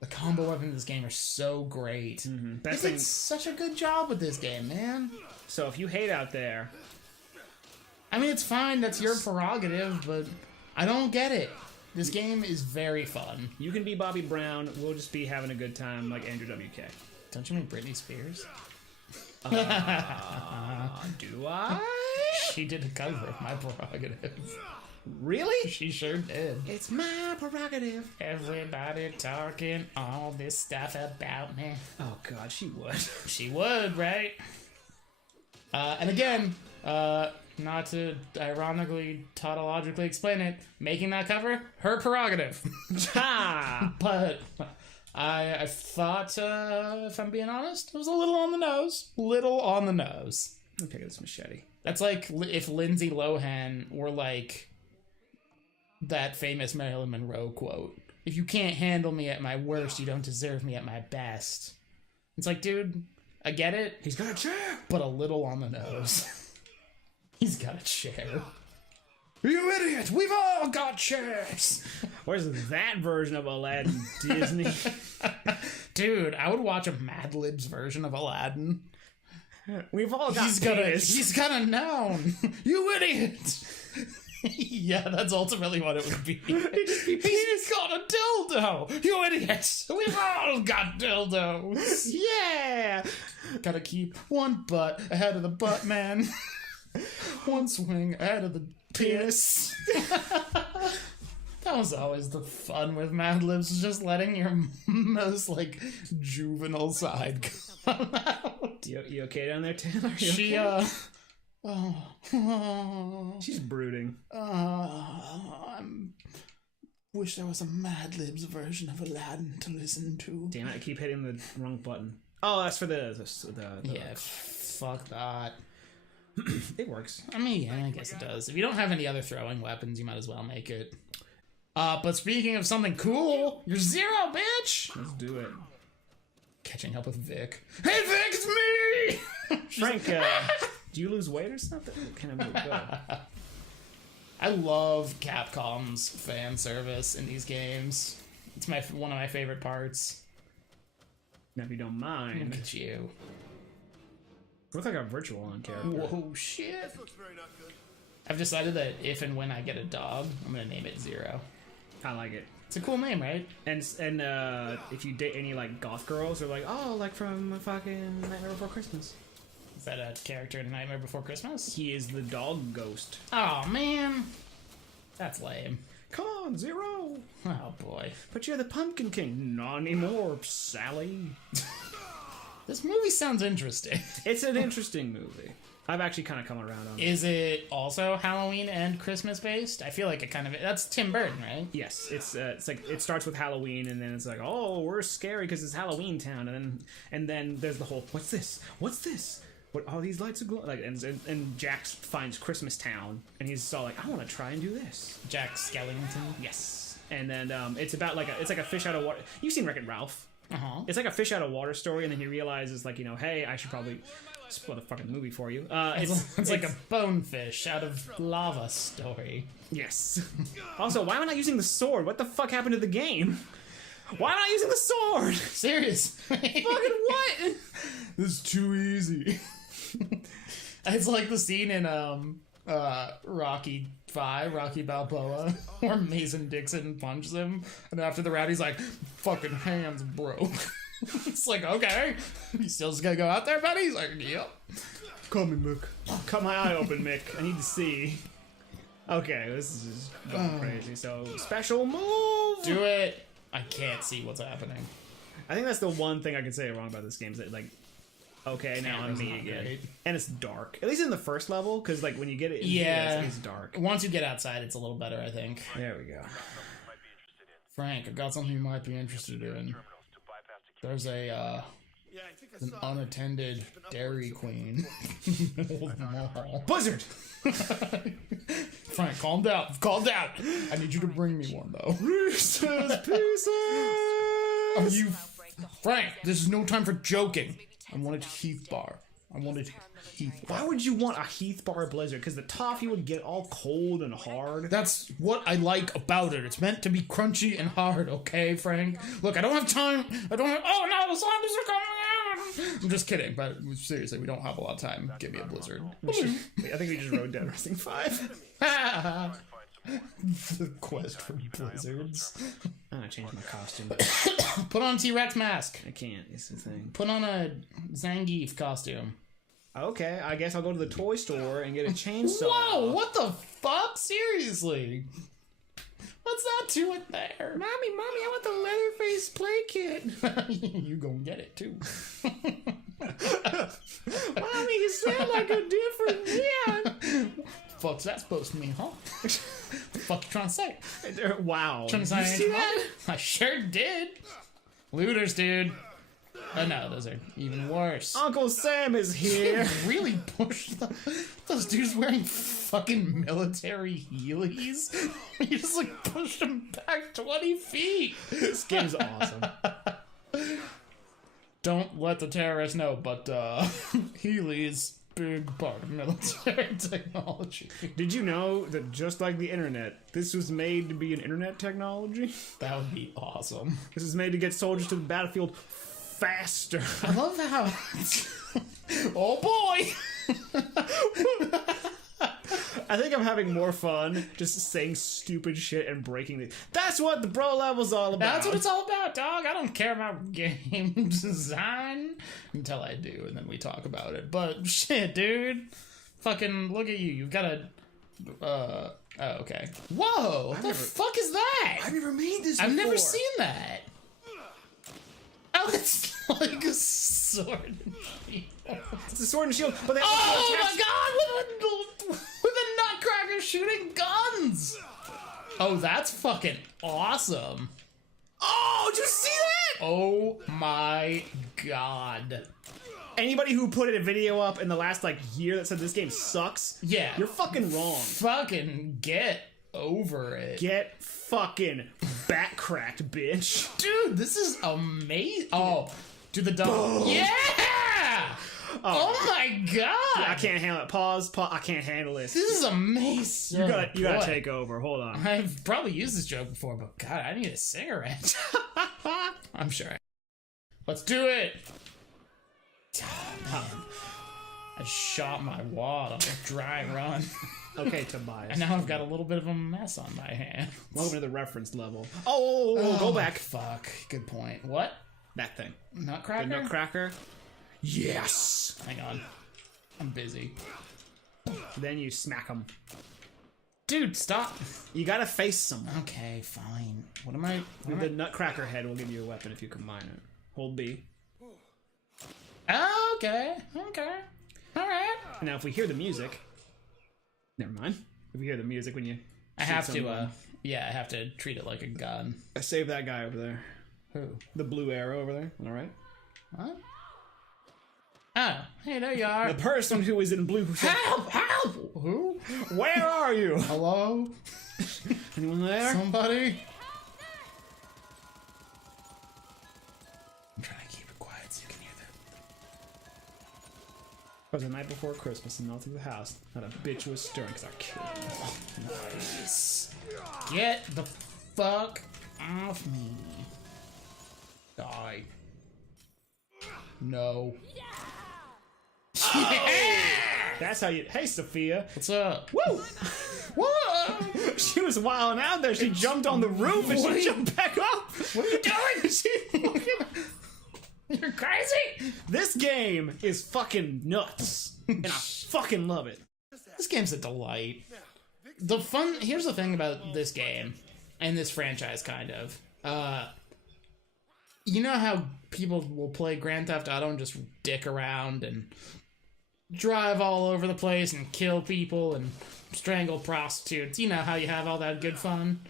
The combo weapons in this game are so great. They did such a good job with this game, man. So if you hate out there... I mean, it's fine. That's your prerogative, but I don't get it. This game is very fun. You can be Bobby Brown. We'll just be having a good time like Andrew WK. Don't you mean Britney Spears? Do I? She did a cover of My Prerogative. Really? She sure did. It's my prerogative. Everybody talking all this stuff about me. Oh god, she would. She would, right? And again, not to ironically, tautologically explain it, making that cover, her prerogative. Ha! But I thought, if I'm being honest, it was a little on the nose. Little on the nose. Let me pick up this machete. That's like if Lindsay Lohan were like that famous Marilyn Monroe quote. If you can't handle me at my worst, you don't deserve me at my best. It's like, dude, I get it. He's got a chair! But a little on the nose. He's got a chair. You idiot! We've all got chairs! Where's that version of Aladdin, Disney? Dude, I would watch a Mad Libs version of Aladdin. We've all got He's got a noun. You idiot! Yeah, that's ultimately what it would be. He's got a dildo! You idiot! We've all got dildos! Yeah! Gotta keep one butt ahead of the butt man. One swing ahead of the penis. That was always the fun with Mad Libs, was just letting your most, like, juvenile side come out. You okay down there, Taylor? She, okay? Oh. She's brooding. I wish there was a Mad Libs version of Aladdin to listen to. Damn it, I keep hitting the wrong button. Oh, that's for the yeah, fuck that. It works. I mean, yeah, I guess it does. If you don't have any other throwing weapons, you might as well make it. But speaking of something cool, you're Zero, bitch! Let's do it. Catching up with Vic. Hey, Vic, it's me! Frank, do you lose weight or something? Can I move? Go. I love Capcom's fan service in these games. It's one of my favorite parts. Now, if you don't mind. Look at you. Look like a virtual on character. Whoa, shit. This looks very not good. I've decided that if and when I get a dog, I'm gonna name it Zero. I like it. It's a cool name, right? And if you date any like goth girls, they're like, oh, like from fucking Nightmare Before Christmas. Is that a character in Nightmare Before Christmas? He is the dog ghost. Oh, man. That's lame. Come on, Zero. Oh, boy. But you're the Pumpkin King. Not anymore, Sally. This movie sounds interesting. It's an interesting movie. I've actually kind of come around on it. Is it also Halloween and Christmas based? I feel like it kind of... That's Tim Burton, right? Yes, it's like it starts with Halloween, and then it's like, oh, we're scary because it's Halloween town, and then there's the whole, what's this? What's this? What all these lights are glowing? Like, and Jax finds Christmas Town, and he's all like, I want to try and do this. Jack Skellington. Yes, and then it's about like a fish out of water. You've seen Wreck-It Ralph. Uh-huh. It's like a fish out of water story, and then he realizes, like, hey, I should probably spoil the fucking movie for you. It's like a bonefish out of lava story. Yes. Also, why am I not using the sword? What the fuck happened to the game? Why am I not using the sword? Seriously. Fucking what? This is too easy. It's like the scene in Rocky Balboa, where Mason Dixon punched him, and after the round he's like, "Fucking hands broke." It's like, okay, you still just gonna go out there, buddy? He's like, "Yep." Call me Mick. Cut my eye open, Mick. I need to see. Okay, this is just going crazy. So, special move! Do it! I can't see what's happening. I think that's the one thing I can say wrong about this game is that, like, okay, now I'm Camera's me not again. great. And it's dark. At least in the first level, because, like, when you get it in Yeah. here, it's dark. Once you get outside, it's a little better, I think. There we go. Frank, I've got something you might be interested in. There's a, Yeah, I think I an saw. unattended Dairy Queen. Blizzard! Frank, calm down. Calm down. I need you to bring me one, though. Reese's Pieces! Are you... Frank, this is no time for joking. I wanted Heath Bar. I wanted Heath Bar. Why would you want a Heath Bar Blizzard? Because the toffee would get all cold and hard. That's what I like about it. It's meant to be crunchy and hard, okay, Frank? Look, I don't have time. I don't have... Oh, no, the zombies are coming out. I'm just kidding, but seriously, we don't have a lot of time. Give me a blizzard. I think we just wrote down Racing 5. The quest for blizzards. I'm gonna change my costume. Put on a T-Rex mask. I can't. It's the thing. Put on a Zangief costume. Okay, I guess I'll go to the toy store and get a chainsaw. Whoa, what the fuck? Seriously? What's that doing there? Mommy, I want the Leatherface play kit. You gonna get it too. Mommy, you sound like a different man. Fuck's that supposed to mean, huh? Fuck you trying to say? Wow. Trying to You say see that? I sure did. Looters, dude. Oh no, those are even worse. Uncle Sam is here. Really pushed those dudes wearing fucking military Heelys. You just like pushed them back 20 feet. This game's awesome. Don't let the terrorists know, but Heelys, big part of military technology. Did you know that just like the internet, this was made to be an internet technology? That would be awesome. This is made to get soldiers to the battlefield faster. I love how. Oh boy! I think I'm having more fun just saying stupid shit and breaking the. That's what the bro level's all about. That's what it's all about, dog. I don't care about game design until I do, and then we talk about it. But shit, dude. Fucking look at you. You've got a. Oh, okay. Whoa! What the fuck is that? I've never made this. I've never before. seen that. Oh, it's like a sword and shield. It's a sword and shield, but they Oh my god! With a nutcracker shooting guns! Oh, that's fucking awesome. Oh, did you see that? Oh my god. Anybody who put a video up in the last like year that said this game sucks, Yeah. you're fucking wrong. Fucking get over it. Get fucking back cracked, bitch. Dude, this is amazing. Oh, do the dog. Yeah! Oh my god! I can't handle it. Pause. I can't handle this. This is amazing. You gotta Boy. take over. Hold on. I've probably used this joke before, but god, I need a cigarette. I'm sure. Let's do it! Man, I shot my wad on a dry run. Okay, Tobias. And now I've got a little bit of a mess on my hands. Welcome to the reference level. Oh, go back. Fuck. Good point. What? That thing. Nutcracker? The nutcracker. Yes. Hang on. I'm busy. Then you smack them. Dude, stop. You gotta face them. Okay, fine. What am I... The nutcracker head will give you a weapon if you combine it. Hold B. Okay. Okay. Alright. Now, if we hear the music... Never mind. If we hear the music when you... I shoot have to, someone. yeah, I have to treat it like a gun. I saved that guy over there. Who? The blue arrow over there. Alright? What? Oh, hey, there you are. The person who is in blue... Help! Help! Who? Where are you? Hello? Anyone there? Somebody? I'm trying to keep it quiet so you can hear that. It was the night before Christmas and all through the house. Not a bitch was stirring because I killed him. Nice. Get the fuck off me. Die. No. Yeah! That's how you. Hey, Sophia. What's up? Woo! Whoa! She was wilding out there. She jumped on the roof and What are she you- jumped back up. What are you doing? You're crazy. This game is fucking nuts, and I fucking love it. This game's a delight. Here's the thing about this game and this franchise, kind of. You know how people will play Grand Theft Auto and just dick around and drive all over the place and kill people and strangle prostitutes. You know how you have all that good fun.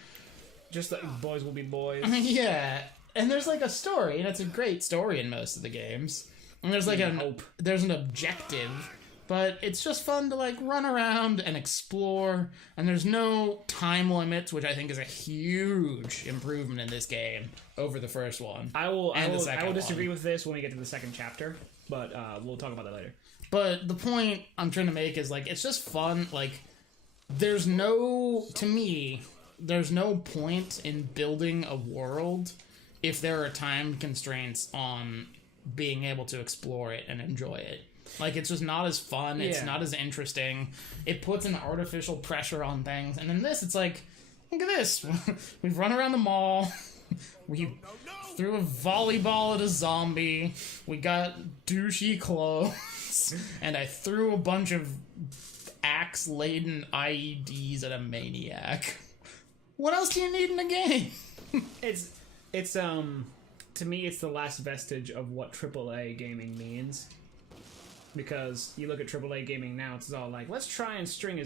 Just like boys will be boys. Yeah, and there's like a story, and it's a great story in most of the games. And there's like there's an objective, but it's just fun to like run around and explore. And there's no time limits, which I think is a huge improvement in this game over the first one. I will disagree one. with this when we get to the second chapter, but we'll talk about that later. But the point I'm trying to make is like it's just fun. Like there's no point in building a world if there are time constraints on being able to explore it and enjoy it. Like, it's just not as fun. It's Yeah. not as interesting. It puts an artificial pressure on things. And in this, it's like, look at this. We've run around the mall. We threw a volleyball at a zombie. We got douchey clothes. And I threw a bunch of axe-laden IEDs at a maniac. What else do you need in a game? It's to me it's the last vestige of what AAA gaming means. Because you look at AAA gaming now, it's all like, let's try and squeeze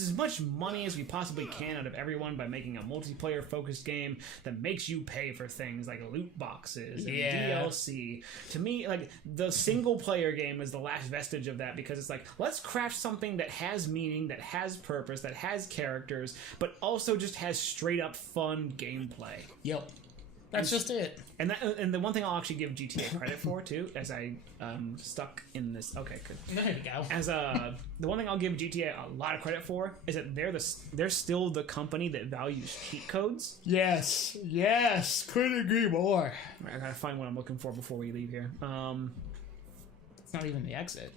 as much money as we possibly can out of everyone by making a multiplayer focused game that makes you pay for things like loot boxes and DLC. To me, like, the single player game is the last vestige of that, because it's like, let's craft something that has meaning, that has purpose, that has characters, but also just has straight up fun gameplay. Yep. That's just it. And the one thing I'll actually give GTA credit for too, as I stuck in this. Okay, good. There you go. As the one thing I'll give GTA a lot of credit for is that they're still the company that values cheat codes. Yes. Couldn't agree more. I gotta find what I'm looking for before we leave here. It's not even the exit.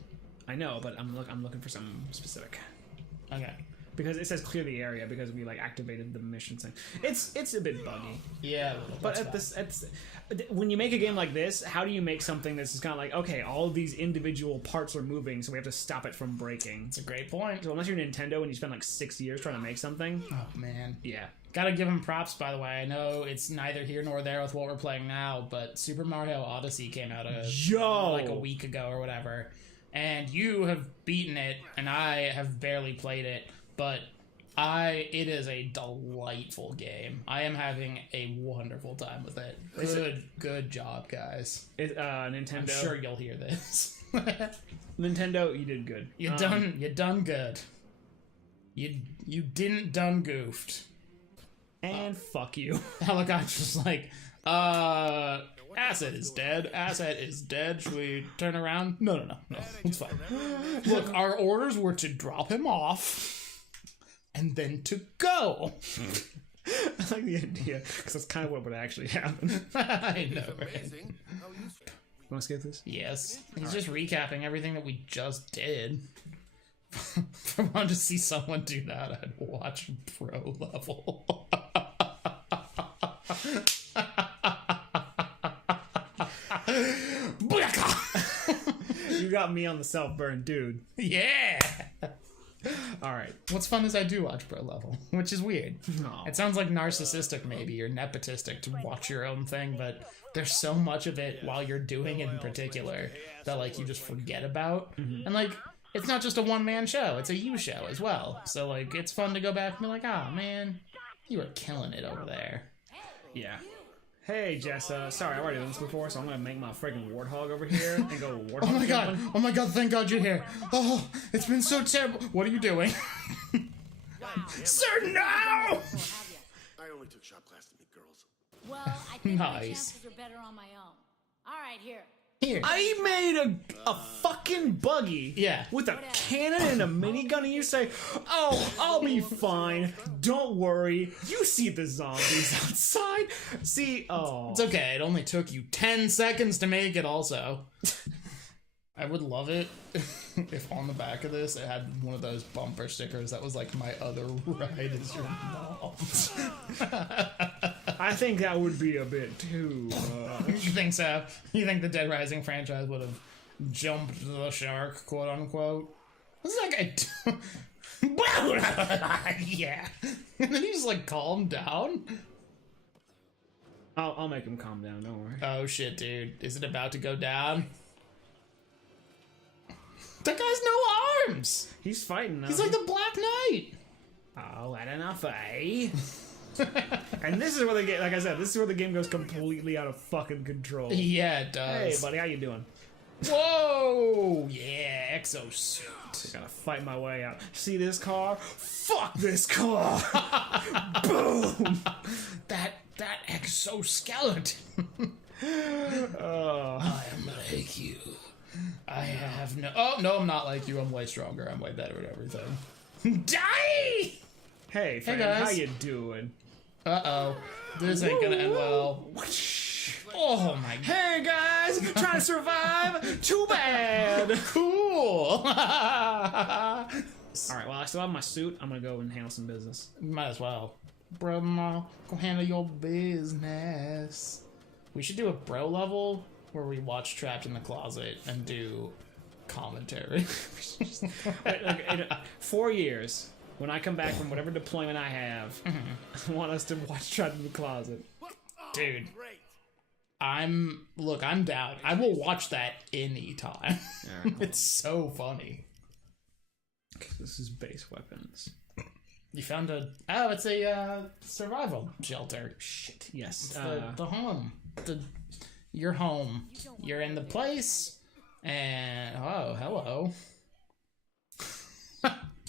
I know, but I'm looking for something specific. Okay. Because it says clear the area because we like activated the mission thing. It's a bit buggy. Yeah, But when you make a game like this, how do you make something that's just kind of like, okay, all of these individual parts are moving, so we have to stop it from breaking? it's a great point. So unless you're Nintendo and you spend like 6 years trying to make something, Oh man. yeah. Gotta give him props, by the way. I know it's neither here nor there with what we're playing now, but Super Mario Odyssey came out like a week ago or whatever, and you have beaten it, and I have barely played it, but it is a delightful game. I am having a wonderful time with it. Good job, guys. Nintendo. I'm sure you'll hear this. Nintendo, you did good. You done good. You didn't done goofed. And fuck you. Helicopter's like, Asset is dead. Asset is dead. Should we turn around? No. It's fine. Look, our orders were to drop him off and then to go. I like the idea, because that's kind of what would actually happen. I know, right? Amazing how useful. You want to skip this? Yes. He's just recapping everything that we just did. If I wanted to see someone do that, I'd watch pro level. You got me on the self-burn, dude. Yeah! Alright. What's fun is I do watch pro level, which is weird. No. It sounds like narcissistic maybe, or nepotistic to watch your own thing, but there's so much of it while you're doing it in particular that like you just forget about. And like, it's not just a one-man show, it's a you show as well. So like, it's fun to go back and be like, oh man, you were killing it over there. Yeah. Hey, Jess, sorry, I've already done this before, so I'm gonna make my friggin' warthog over here and go warthog. Oh my god, thank god you're here. Oh, it's been so terrible. What are you doing? Sir, no! I only took shop class to meet girls. Well, I think my Nice. chances are better on my own. All right, here. Here. I made a fucking buggy with a cannon and a minigun, and you say, oh, I'll be fine. Don't worry. You see the zombies outside. See, oh. It's okay, it only took you 10 seconds to make it also. I would love it if on the back of this it had one of those bumper stickers that was like, my other ride is your mom's. I think that would be a bit too You think so? You think the Dead Rising franchise would have jumped the shark, quote unquote? What's that guy do? Yeah. And then he just like calmed down. I'll make him calm down, don't worry. Oh shit, dude. Is it about to go down? That guy's no arms! He's fighting now. He's like the Black Knight! Oh, that enough, eh? And this is where the game, like I said, this is where the game goes completely out of fucking control. Yeah, it Hey, does. buddy, how you doing? Whoa! Yeah, exosuit. I gotta fight my way out. See this car? Fuck this car! Boom! That exoskeleton. Oh. I am like you. I have no. Oh no, I'm not like you. I'm way stronger. I'm way better at everything. Die! Hey, friend, guys. how you doing? Uh-oh. This ain't gonna end well. Oh my god. Hey guys, trying to survive? Too bad. Cool. All right, well I still have my suit. I'm gonna go and handle some business. Might as well. Bro, go handle your business. We should do a bro level where we watch Trapped in the Closet and do commentary. Like, in 4 years, when I come back from whatever deployment I have, I want us to watch Trapped in the Closet. Dude, Great. I'm down. I will watch that anytime. It's so funny. This is base weapons. You found it's a survival shelter. Shit. Yes. The home. Your home. You're in the place. And oh, hello.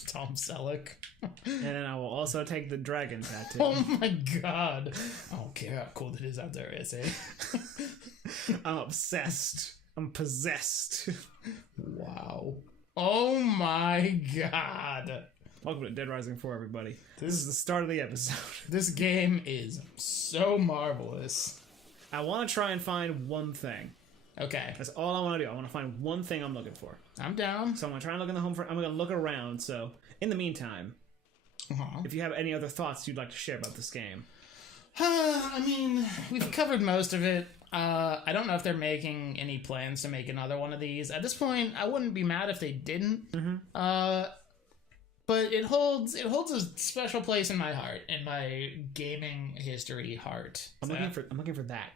Tom Selleck. And then I will also take the dragon tattoo. Oh my god. I don't care how cool it is out there, is it? I'm obsessed. I'm possessed. Wow. Oh my god. Welcome to Dead Rising 4, everybody. This is the start of the episode. This game is so marvelous. I want to try and find one thing. Okay. That's all I want to do. I want to find one thing I'm looking for. I'm down. So I'm going to try and look in the home for... I'm going to look around, so... In the meantime, if you have any other thoughts you'd like to share about this game. I mean, we've covered most of it. I don't know if they're making any plans to make another one of these. At this point, I wouldn't be mad if they didn't. But it holds a special place in my heart, in my gaming history heart. I'm looking for that.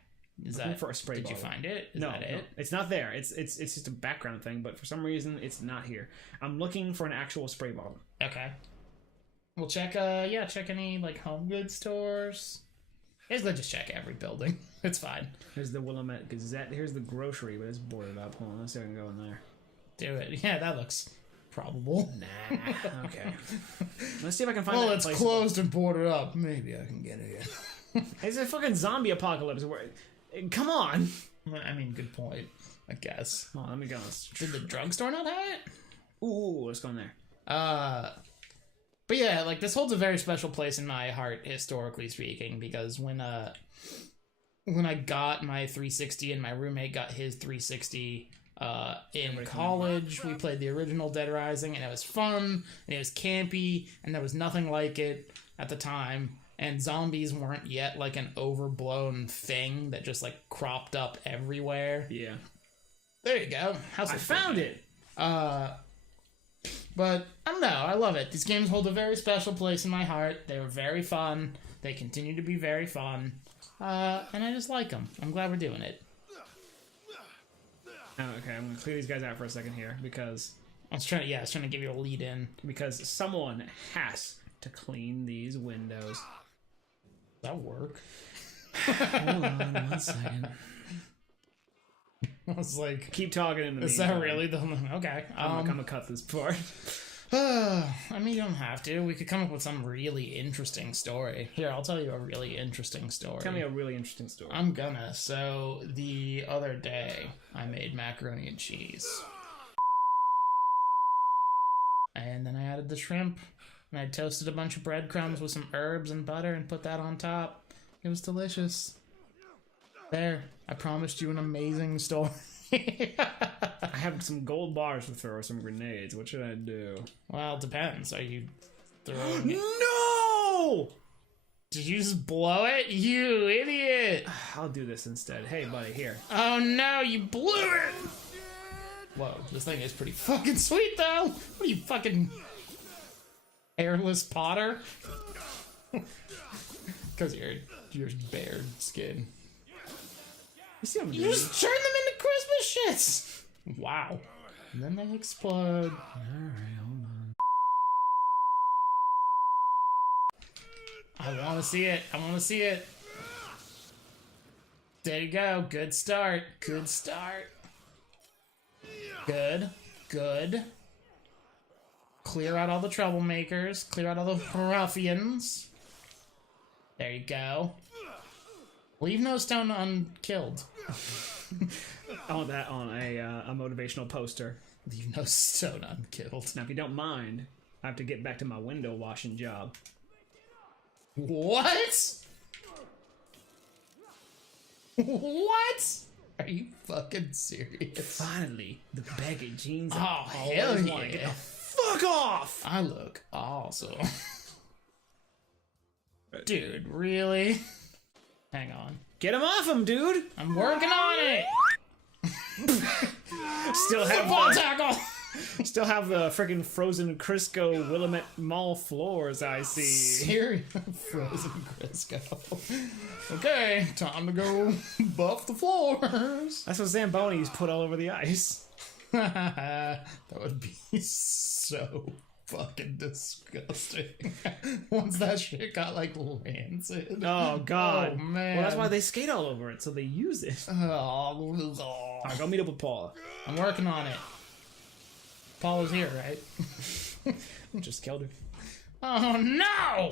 Is looking that for a spray Did you bottle. find it? Is No, that no, it? it's not there. It's just a background thing, but for some reason it's not here. I'm looking for an actual spray bottle. Okay. We'll check. Check any like home goods stores. Basically, just check every building. It's fine. Here's the Willamette Gazette. Here's the grocery, but it's boarded up. Hold on, let's see if I can go in there. Do it. Yeah, that looks probable. Nah. Okay. Let's see if I can find. Well, that it's place. closed and boarded up. Maybe I can get it. It's a fucking zombie apocalypse. Come on. I mean, good point. I guess. Hold on, let me go. Did the drugstore not have it? Ooh, let's go in there. But yeah, like this holds a very special place in my heart, historically speaking, because when I got my 360 and my roommate got his 360 in college, we played the original Dead Rising, and it was fun, and it was campy, and there was nothing like it at the time, and zombies weren't yet like an overblown thing that just like cropped up everywhere. Yeah. There you go. I found it. But I don't know. I love it. These games hold a very special place in my heart. They were very fun. They continue to be very fun. And I just like them. I'm glad we're doing it. Oh, okay, I'm gonna clear these guys out for a second here because I was trying to give you a lead in. because someone has to clean these windows. That work? Hold on 1 second. I was like, Keep talking in the is meantime. that really the okay? I'm gonna cut this part. I mean, you don't have to. We could come up with some really interesting story. Here, I'll tell you a really interesting story. Tell me a really interesting story. I'm gonna. So, the other day, I made macaroni and cheese. And then I added the shrimp, and I toasted a bunch of breadcrumbs with some herbs and butter and put that on top. It was delicious. There, I promised you an amazing story. I have some gold bars to throw or some grenades. What should I do? Well, it depends. Are you throwing it? No! Did you just blow it? You idiot! I'll do this instead. Hey, buddy, here. Oh no, you blew it! Whoa, this thing is pretty fucking sweet though! What are you, fucking hairless Potter? Because you're bare skin. You see what I'm You doing? just turn them into Christmas shits! Wow. And then they explode. Alright, hold on. I want to see it. I want to see it. There you go. Good start. Good start. Good. Good. Clear out all the troublemakers. Clear out all the ruffians. There you go. Leave no stone unkilled. I want that on a motivational poster. Leave no stone unkilled. Now, if you don't mind, I have to get back to my window washing job. What? What? Are you fucking serious? Finally, the baggy jeans. Oh, I hell always wanna yeah. Get the fuck off! I look awesome. Dude, really? Hang on. Get him off him, dude! I'm working on it! Still have Football the, tackle! still have the freaking frozen Crisco Willamette Mall floors. I see. Cereal frozen Crisco. Okay, time to go buff the floors. That's what Zamboni's put all over the ice. That would be so fucking disgusting. Once that shit got like rancid. Oh god. Oh man. Well, that's why they skate all over it, so they use it. Oh, Alright, go meet up with Paula. I'm working on it. Paula's here, right? Just killed her. Oh no!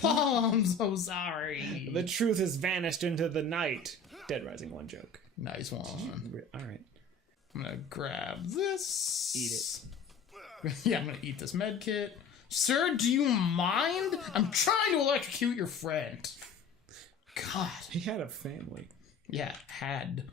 Paul, I'm so sorry. The truth has vanished into the night. Dead Rising 1 joke. Nice one. Alright. I'm gonna grab this. Eat it. Yeah, I'm gonna eat this med kit. Sir, do you mind? I'm trying to electrocute your friend. God. He had a family. Yeah, had.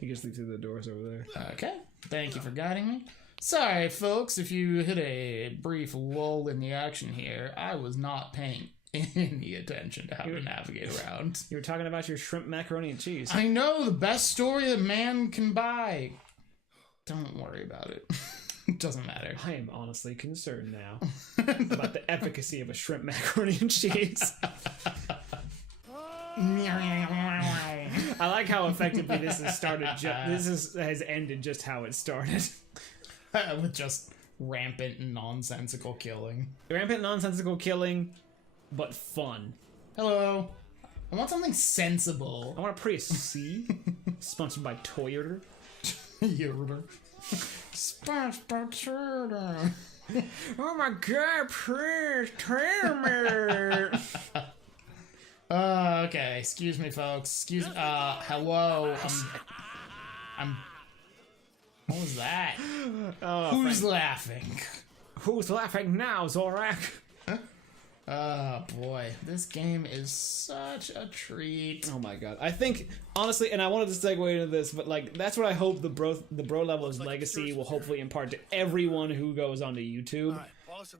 You can sleep through the doors over there. Okay, thank you for guiding me. Sorry, folks, if you hit a brief lull in the action here. I was not paying any attention to how to navigate around. You were talking about your shrimp macaroni and cheese. I know, the best story that man can buy. Don't worry about it. It doesn't matter. I am honestly concerned now about the efficacy of a shrimp macaroni and cheese. I like how effectively this has started. Has ended just how it started. With just rampant nonsensical killing. Rampant nonsensical killing, but fun. Hello. I want something sensible. I want a Prius C, sponsored by Toyota. Yoder. Sponsored by Toyota. Oh my god, Prius Toyota. Okay, excuse me, folks. Excuse hello. I'm what was that? Oh, Who's Frank. laughing? Who's laughing now, Zorak? Oh boy, this game is such a treat. Oh my god. I think, honestly, and I wanted to segue into this, but like, that's what I hope the bro level's legacy will hopefully impart to everyone who goes onto YouTube.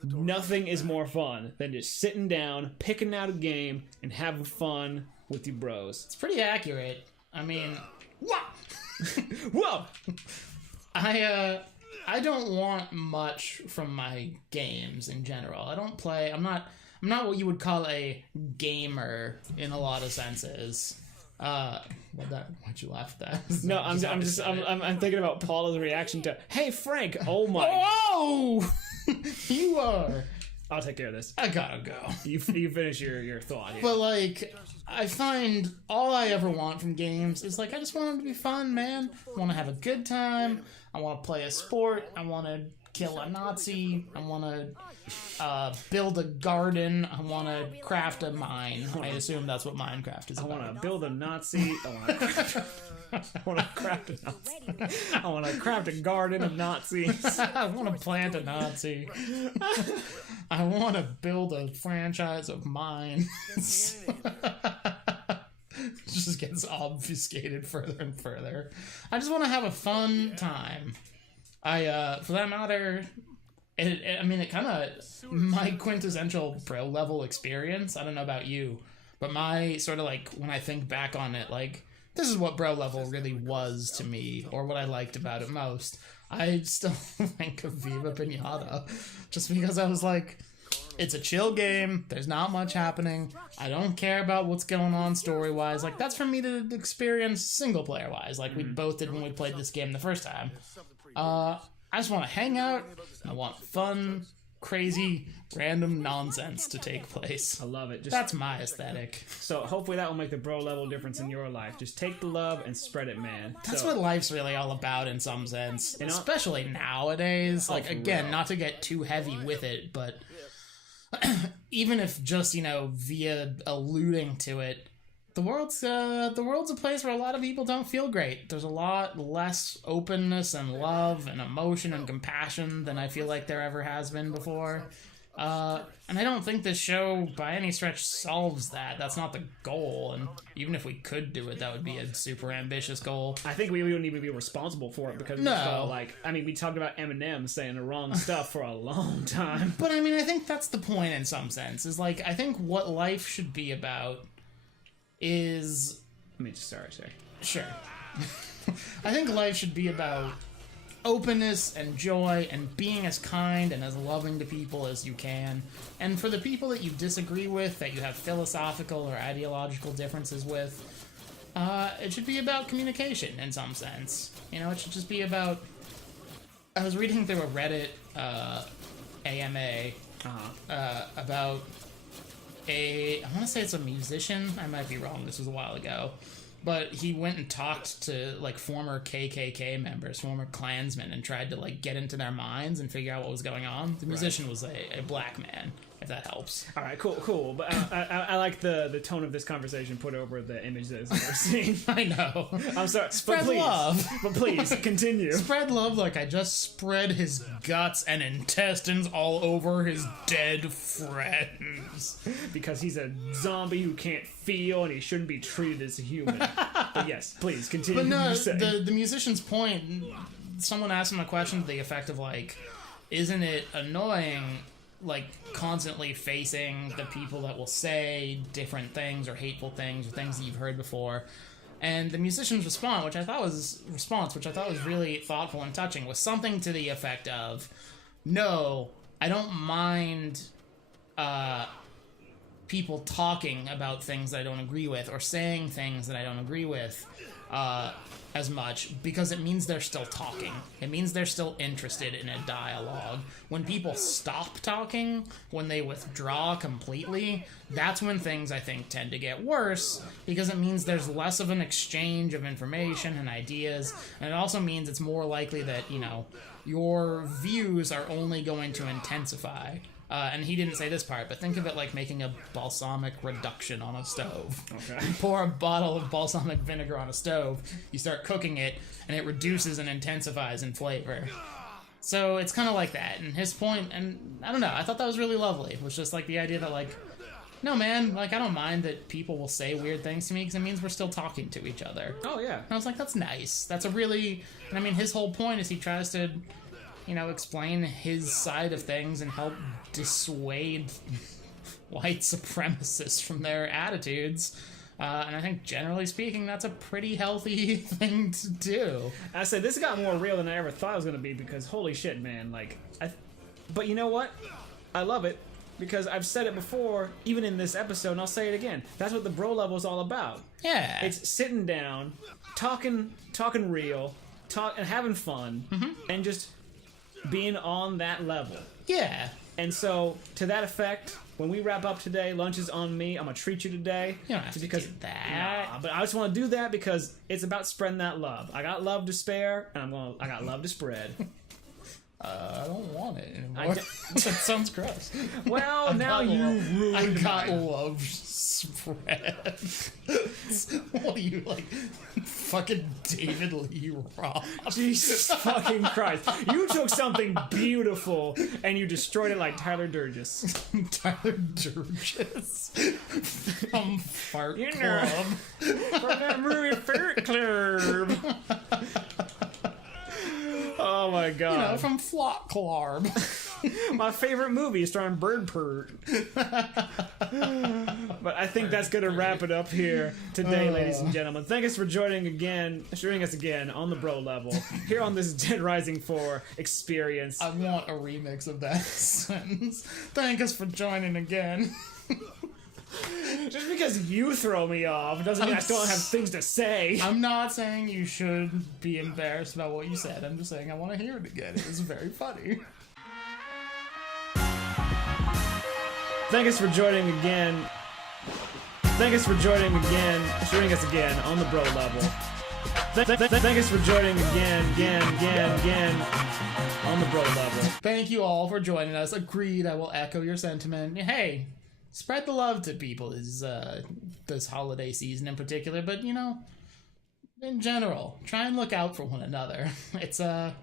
Nothing is more fun than just sitting down, picking out a game, and having fun with your bros. It's pretty accurate. I mean, Whoa! I don't want much from my games in general. I don't play. I'm not what you would call a gamer in a lot of senses. Why'd you laugh at that? No, I'm thinking about Paula's reaction to, "Hey Frank, oh my." Whoa! You are. I'll take care of this. I gotta go. You finish your thought here. But like, I find all I ever want from games is like, I just want them to be fun, man. I want to have a good time. I want to play a sport. I want to kill a Nazi. I want to build a garden. I want to craft a mine. I assume that's what Minecraft is I about. want to build a Nazi. I want to craft a Nazi. I want to craft a garden of Nazis. I want to plant a Nazi. I want to build a franchise of mines. Just just gets obfuscated further and further. I just want to have a fun time. For that matter, it kind of, my quintessential pro level experience, I don't know about you, but my sort of like, when I think back on it, like, this is what bro level really was to me, or what I liked about it most. I still think of Viva Pinata, just because I was like, it's a chill game, there's not much happening, I don't care about what's going on story-wise, like, that's for me to experience single-player-wise, like we both did when we played this game the first time. I just want to hang out, and I want fun, crazy, random nonsense to take place. I love it. That's my aesthetic. So hopefully that will make the bro level difference in your life. Just take the love and spread it, man. That's So- what life's really all about in some sense. You know- Especially nowadays. Like, for again, real. not to get too heavy with it, but even if just, via alluding to it, the world's a place where a lot of people don't feel great. There's a lot less openness and love and emotion and compassion than I feel like there ever has been before. And I don't think this show, by any stretch, solves that. That's not the goal, and even if we could do it, that would be a super ambitious goal. I think we wouldn't even be responsible for it because No. we felt like, we talked about Eminem saying the wrong stuff for a long time. But, I think that's the point in some sense, is, like, I think what life should be about is... Sorry. Sure. I think life should be about openness and joy and being as kind and as loving to people as you can. And for the people that you disagree with, that you have philosophical or ideological differences with, it should be about communication in some sense. It should just be about... I was reading through a Reddit AMA about I want to say it's a musician. I might be wrong. This was a while ago. But he went and talked to, like, former KKK members, former Klansmen, and tried to, like, get into their minds and figure out what was going on. The musician was a black man, if that helps. All right, cool. But I like the tone of this conversation put over the image that we're seeing. I know. I'm sorry. Spread but please, love. But please, continue. Spread love like I just spread his guts and intestines all over his dead friends. Because he's a zombie who can't feel and he shouldn't be treated as a human. But yes, please, continue. But no, what you're saying. the musician's point, someone asked him a question to the effect of, like, isn't it annoying, like, constantly facing the people that will say different things or hateful things or things that you've heard before? And the musician's response, which I thought was really thoughtful and touching, was something to the effect of, no, I don't mind people talking about things that I don't agree with or saying things that I don't agree with as much, because it means they're still talking. It means they're still interested in a dialogue. When people stop talking, when they withdraw completely, that's when things, I think, tend to get worse, because it means there's less of an exchange of information and ideas, and it also means it's more likely that, your views are only going to intensify. And he didn't say this part, but think of it like making a balsamic reduction on a stove. Okay. You pour a bottle of balsamic vinegar on a stove, you start cooking it, and it reduces and intensifies in flavor. So it's kind of like that. And his point, and I don't know, I thought that was really lovely. It was just like the idea that, like, no, man, like, I don't mind that people will say weird things to me because it means we're still talking to each other. Oh, yeah. And I was like, that's nice. That's a really... And his whole point is he tries to... explain his side of things and help dissuade white supremacists from their attitudes. And I think, generally speaking, that's a pretty healthy thing to do. I said, this got more real than I ever thought it was going to be because, holy shit, man. But you know what? I love it because I've said it before, even in this episode, and I'll say it again. That's what the bro level is all about. Yeah. It's sitting down, talking real, and having fun, and just being on that level. Yeah. And so, to that effect, when we wrap up today, lunch is on me. I'm gonna treat you today. You don't have to do that. Nah, but I just want to do that because it's about spreading that love. I got love to spare, and I got love to spread. I don't want it anymore. That sounds gross. Well, now you ruined I got my... love spread. What are you, like, fucking David Lee Roth. Jesus fucking Christ. You took something beautiful and you destroyed it like Tyler Durgis. Tyler Durgis from Fart You know. Club. From that movie Fart Club. Oh my You know, god. from Flock Club. My favorite movie starring Bird Pert. But I think that's gonna wrap it up here today, ladies and gentlemen. Thank us for joining us again on the bro level here on this Dead Rising 4 experience. I want a remix of that sentence. Thank us for joining again. Just because you throw me off doesn't mean I still don't have things to say. I'm not saying you should be embarrassed about what you said. I'm just saying I want to hear it again. It was very funny. Thank us for joining again. Thank us for joining us again on the bro level. Thank us for joining again on the bro level. Thank you all for joining us. Agreed, I will echo your sentiment. Hey, spread the love to people this holiday season in particular, but you know, in general, try and look out for one another. It's a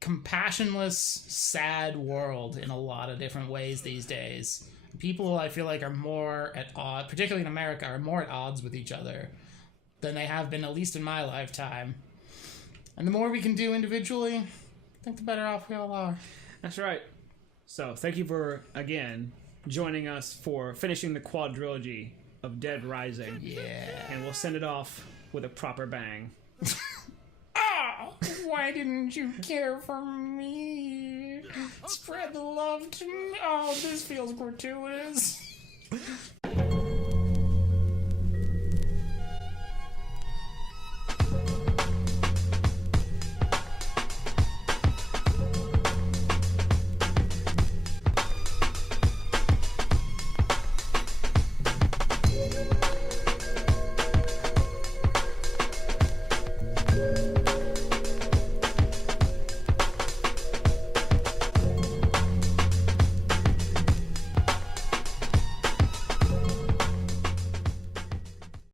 compassionless, sad world in a lot of different ways these days. People, I feel like, are more at odds, particularly in America, are more at odds with each other than they have been, at least in my lifetime. And the more we can do individually, I think the better off we all are. That's right. So, thank you for, again, joining us for finishing the quadrilogy of Dead Rising. Yeah. And we'll send it off with a proper bang. Oh, why didn't you care for me? Spread the love to me. Oh, this feels gratuitous.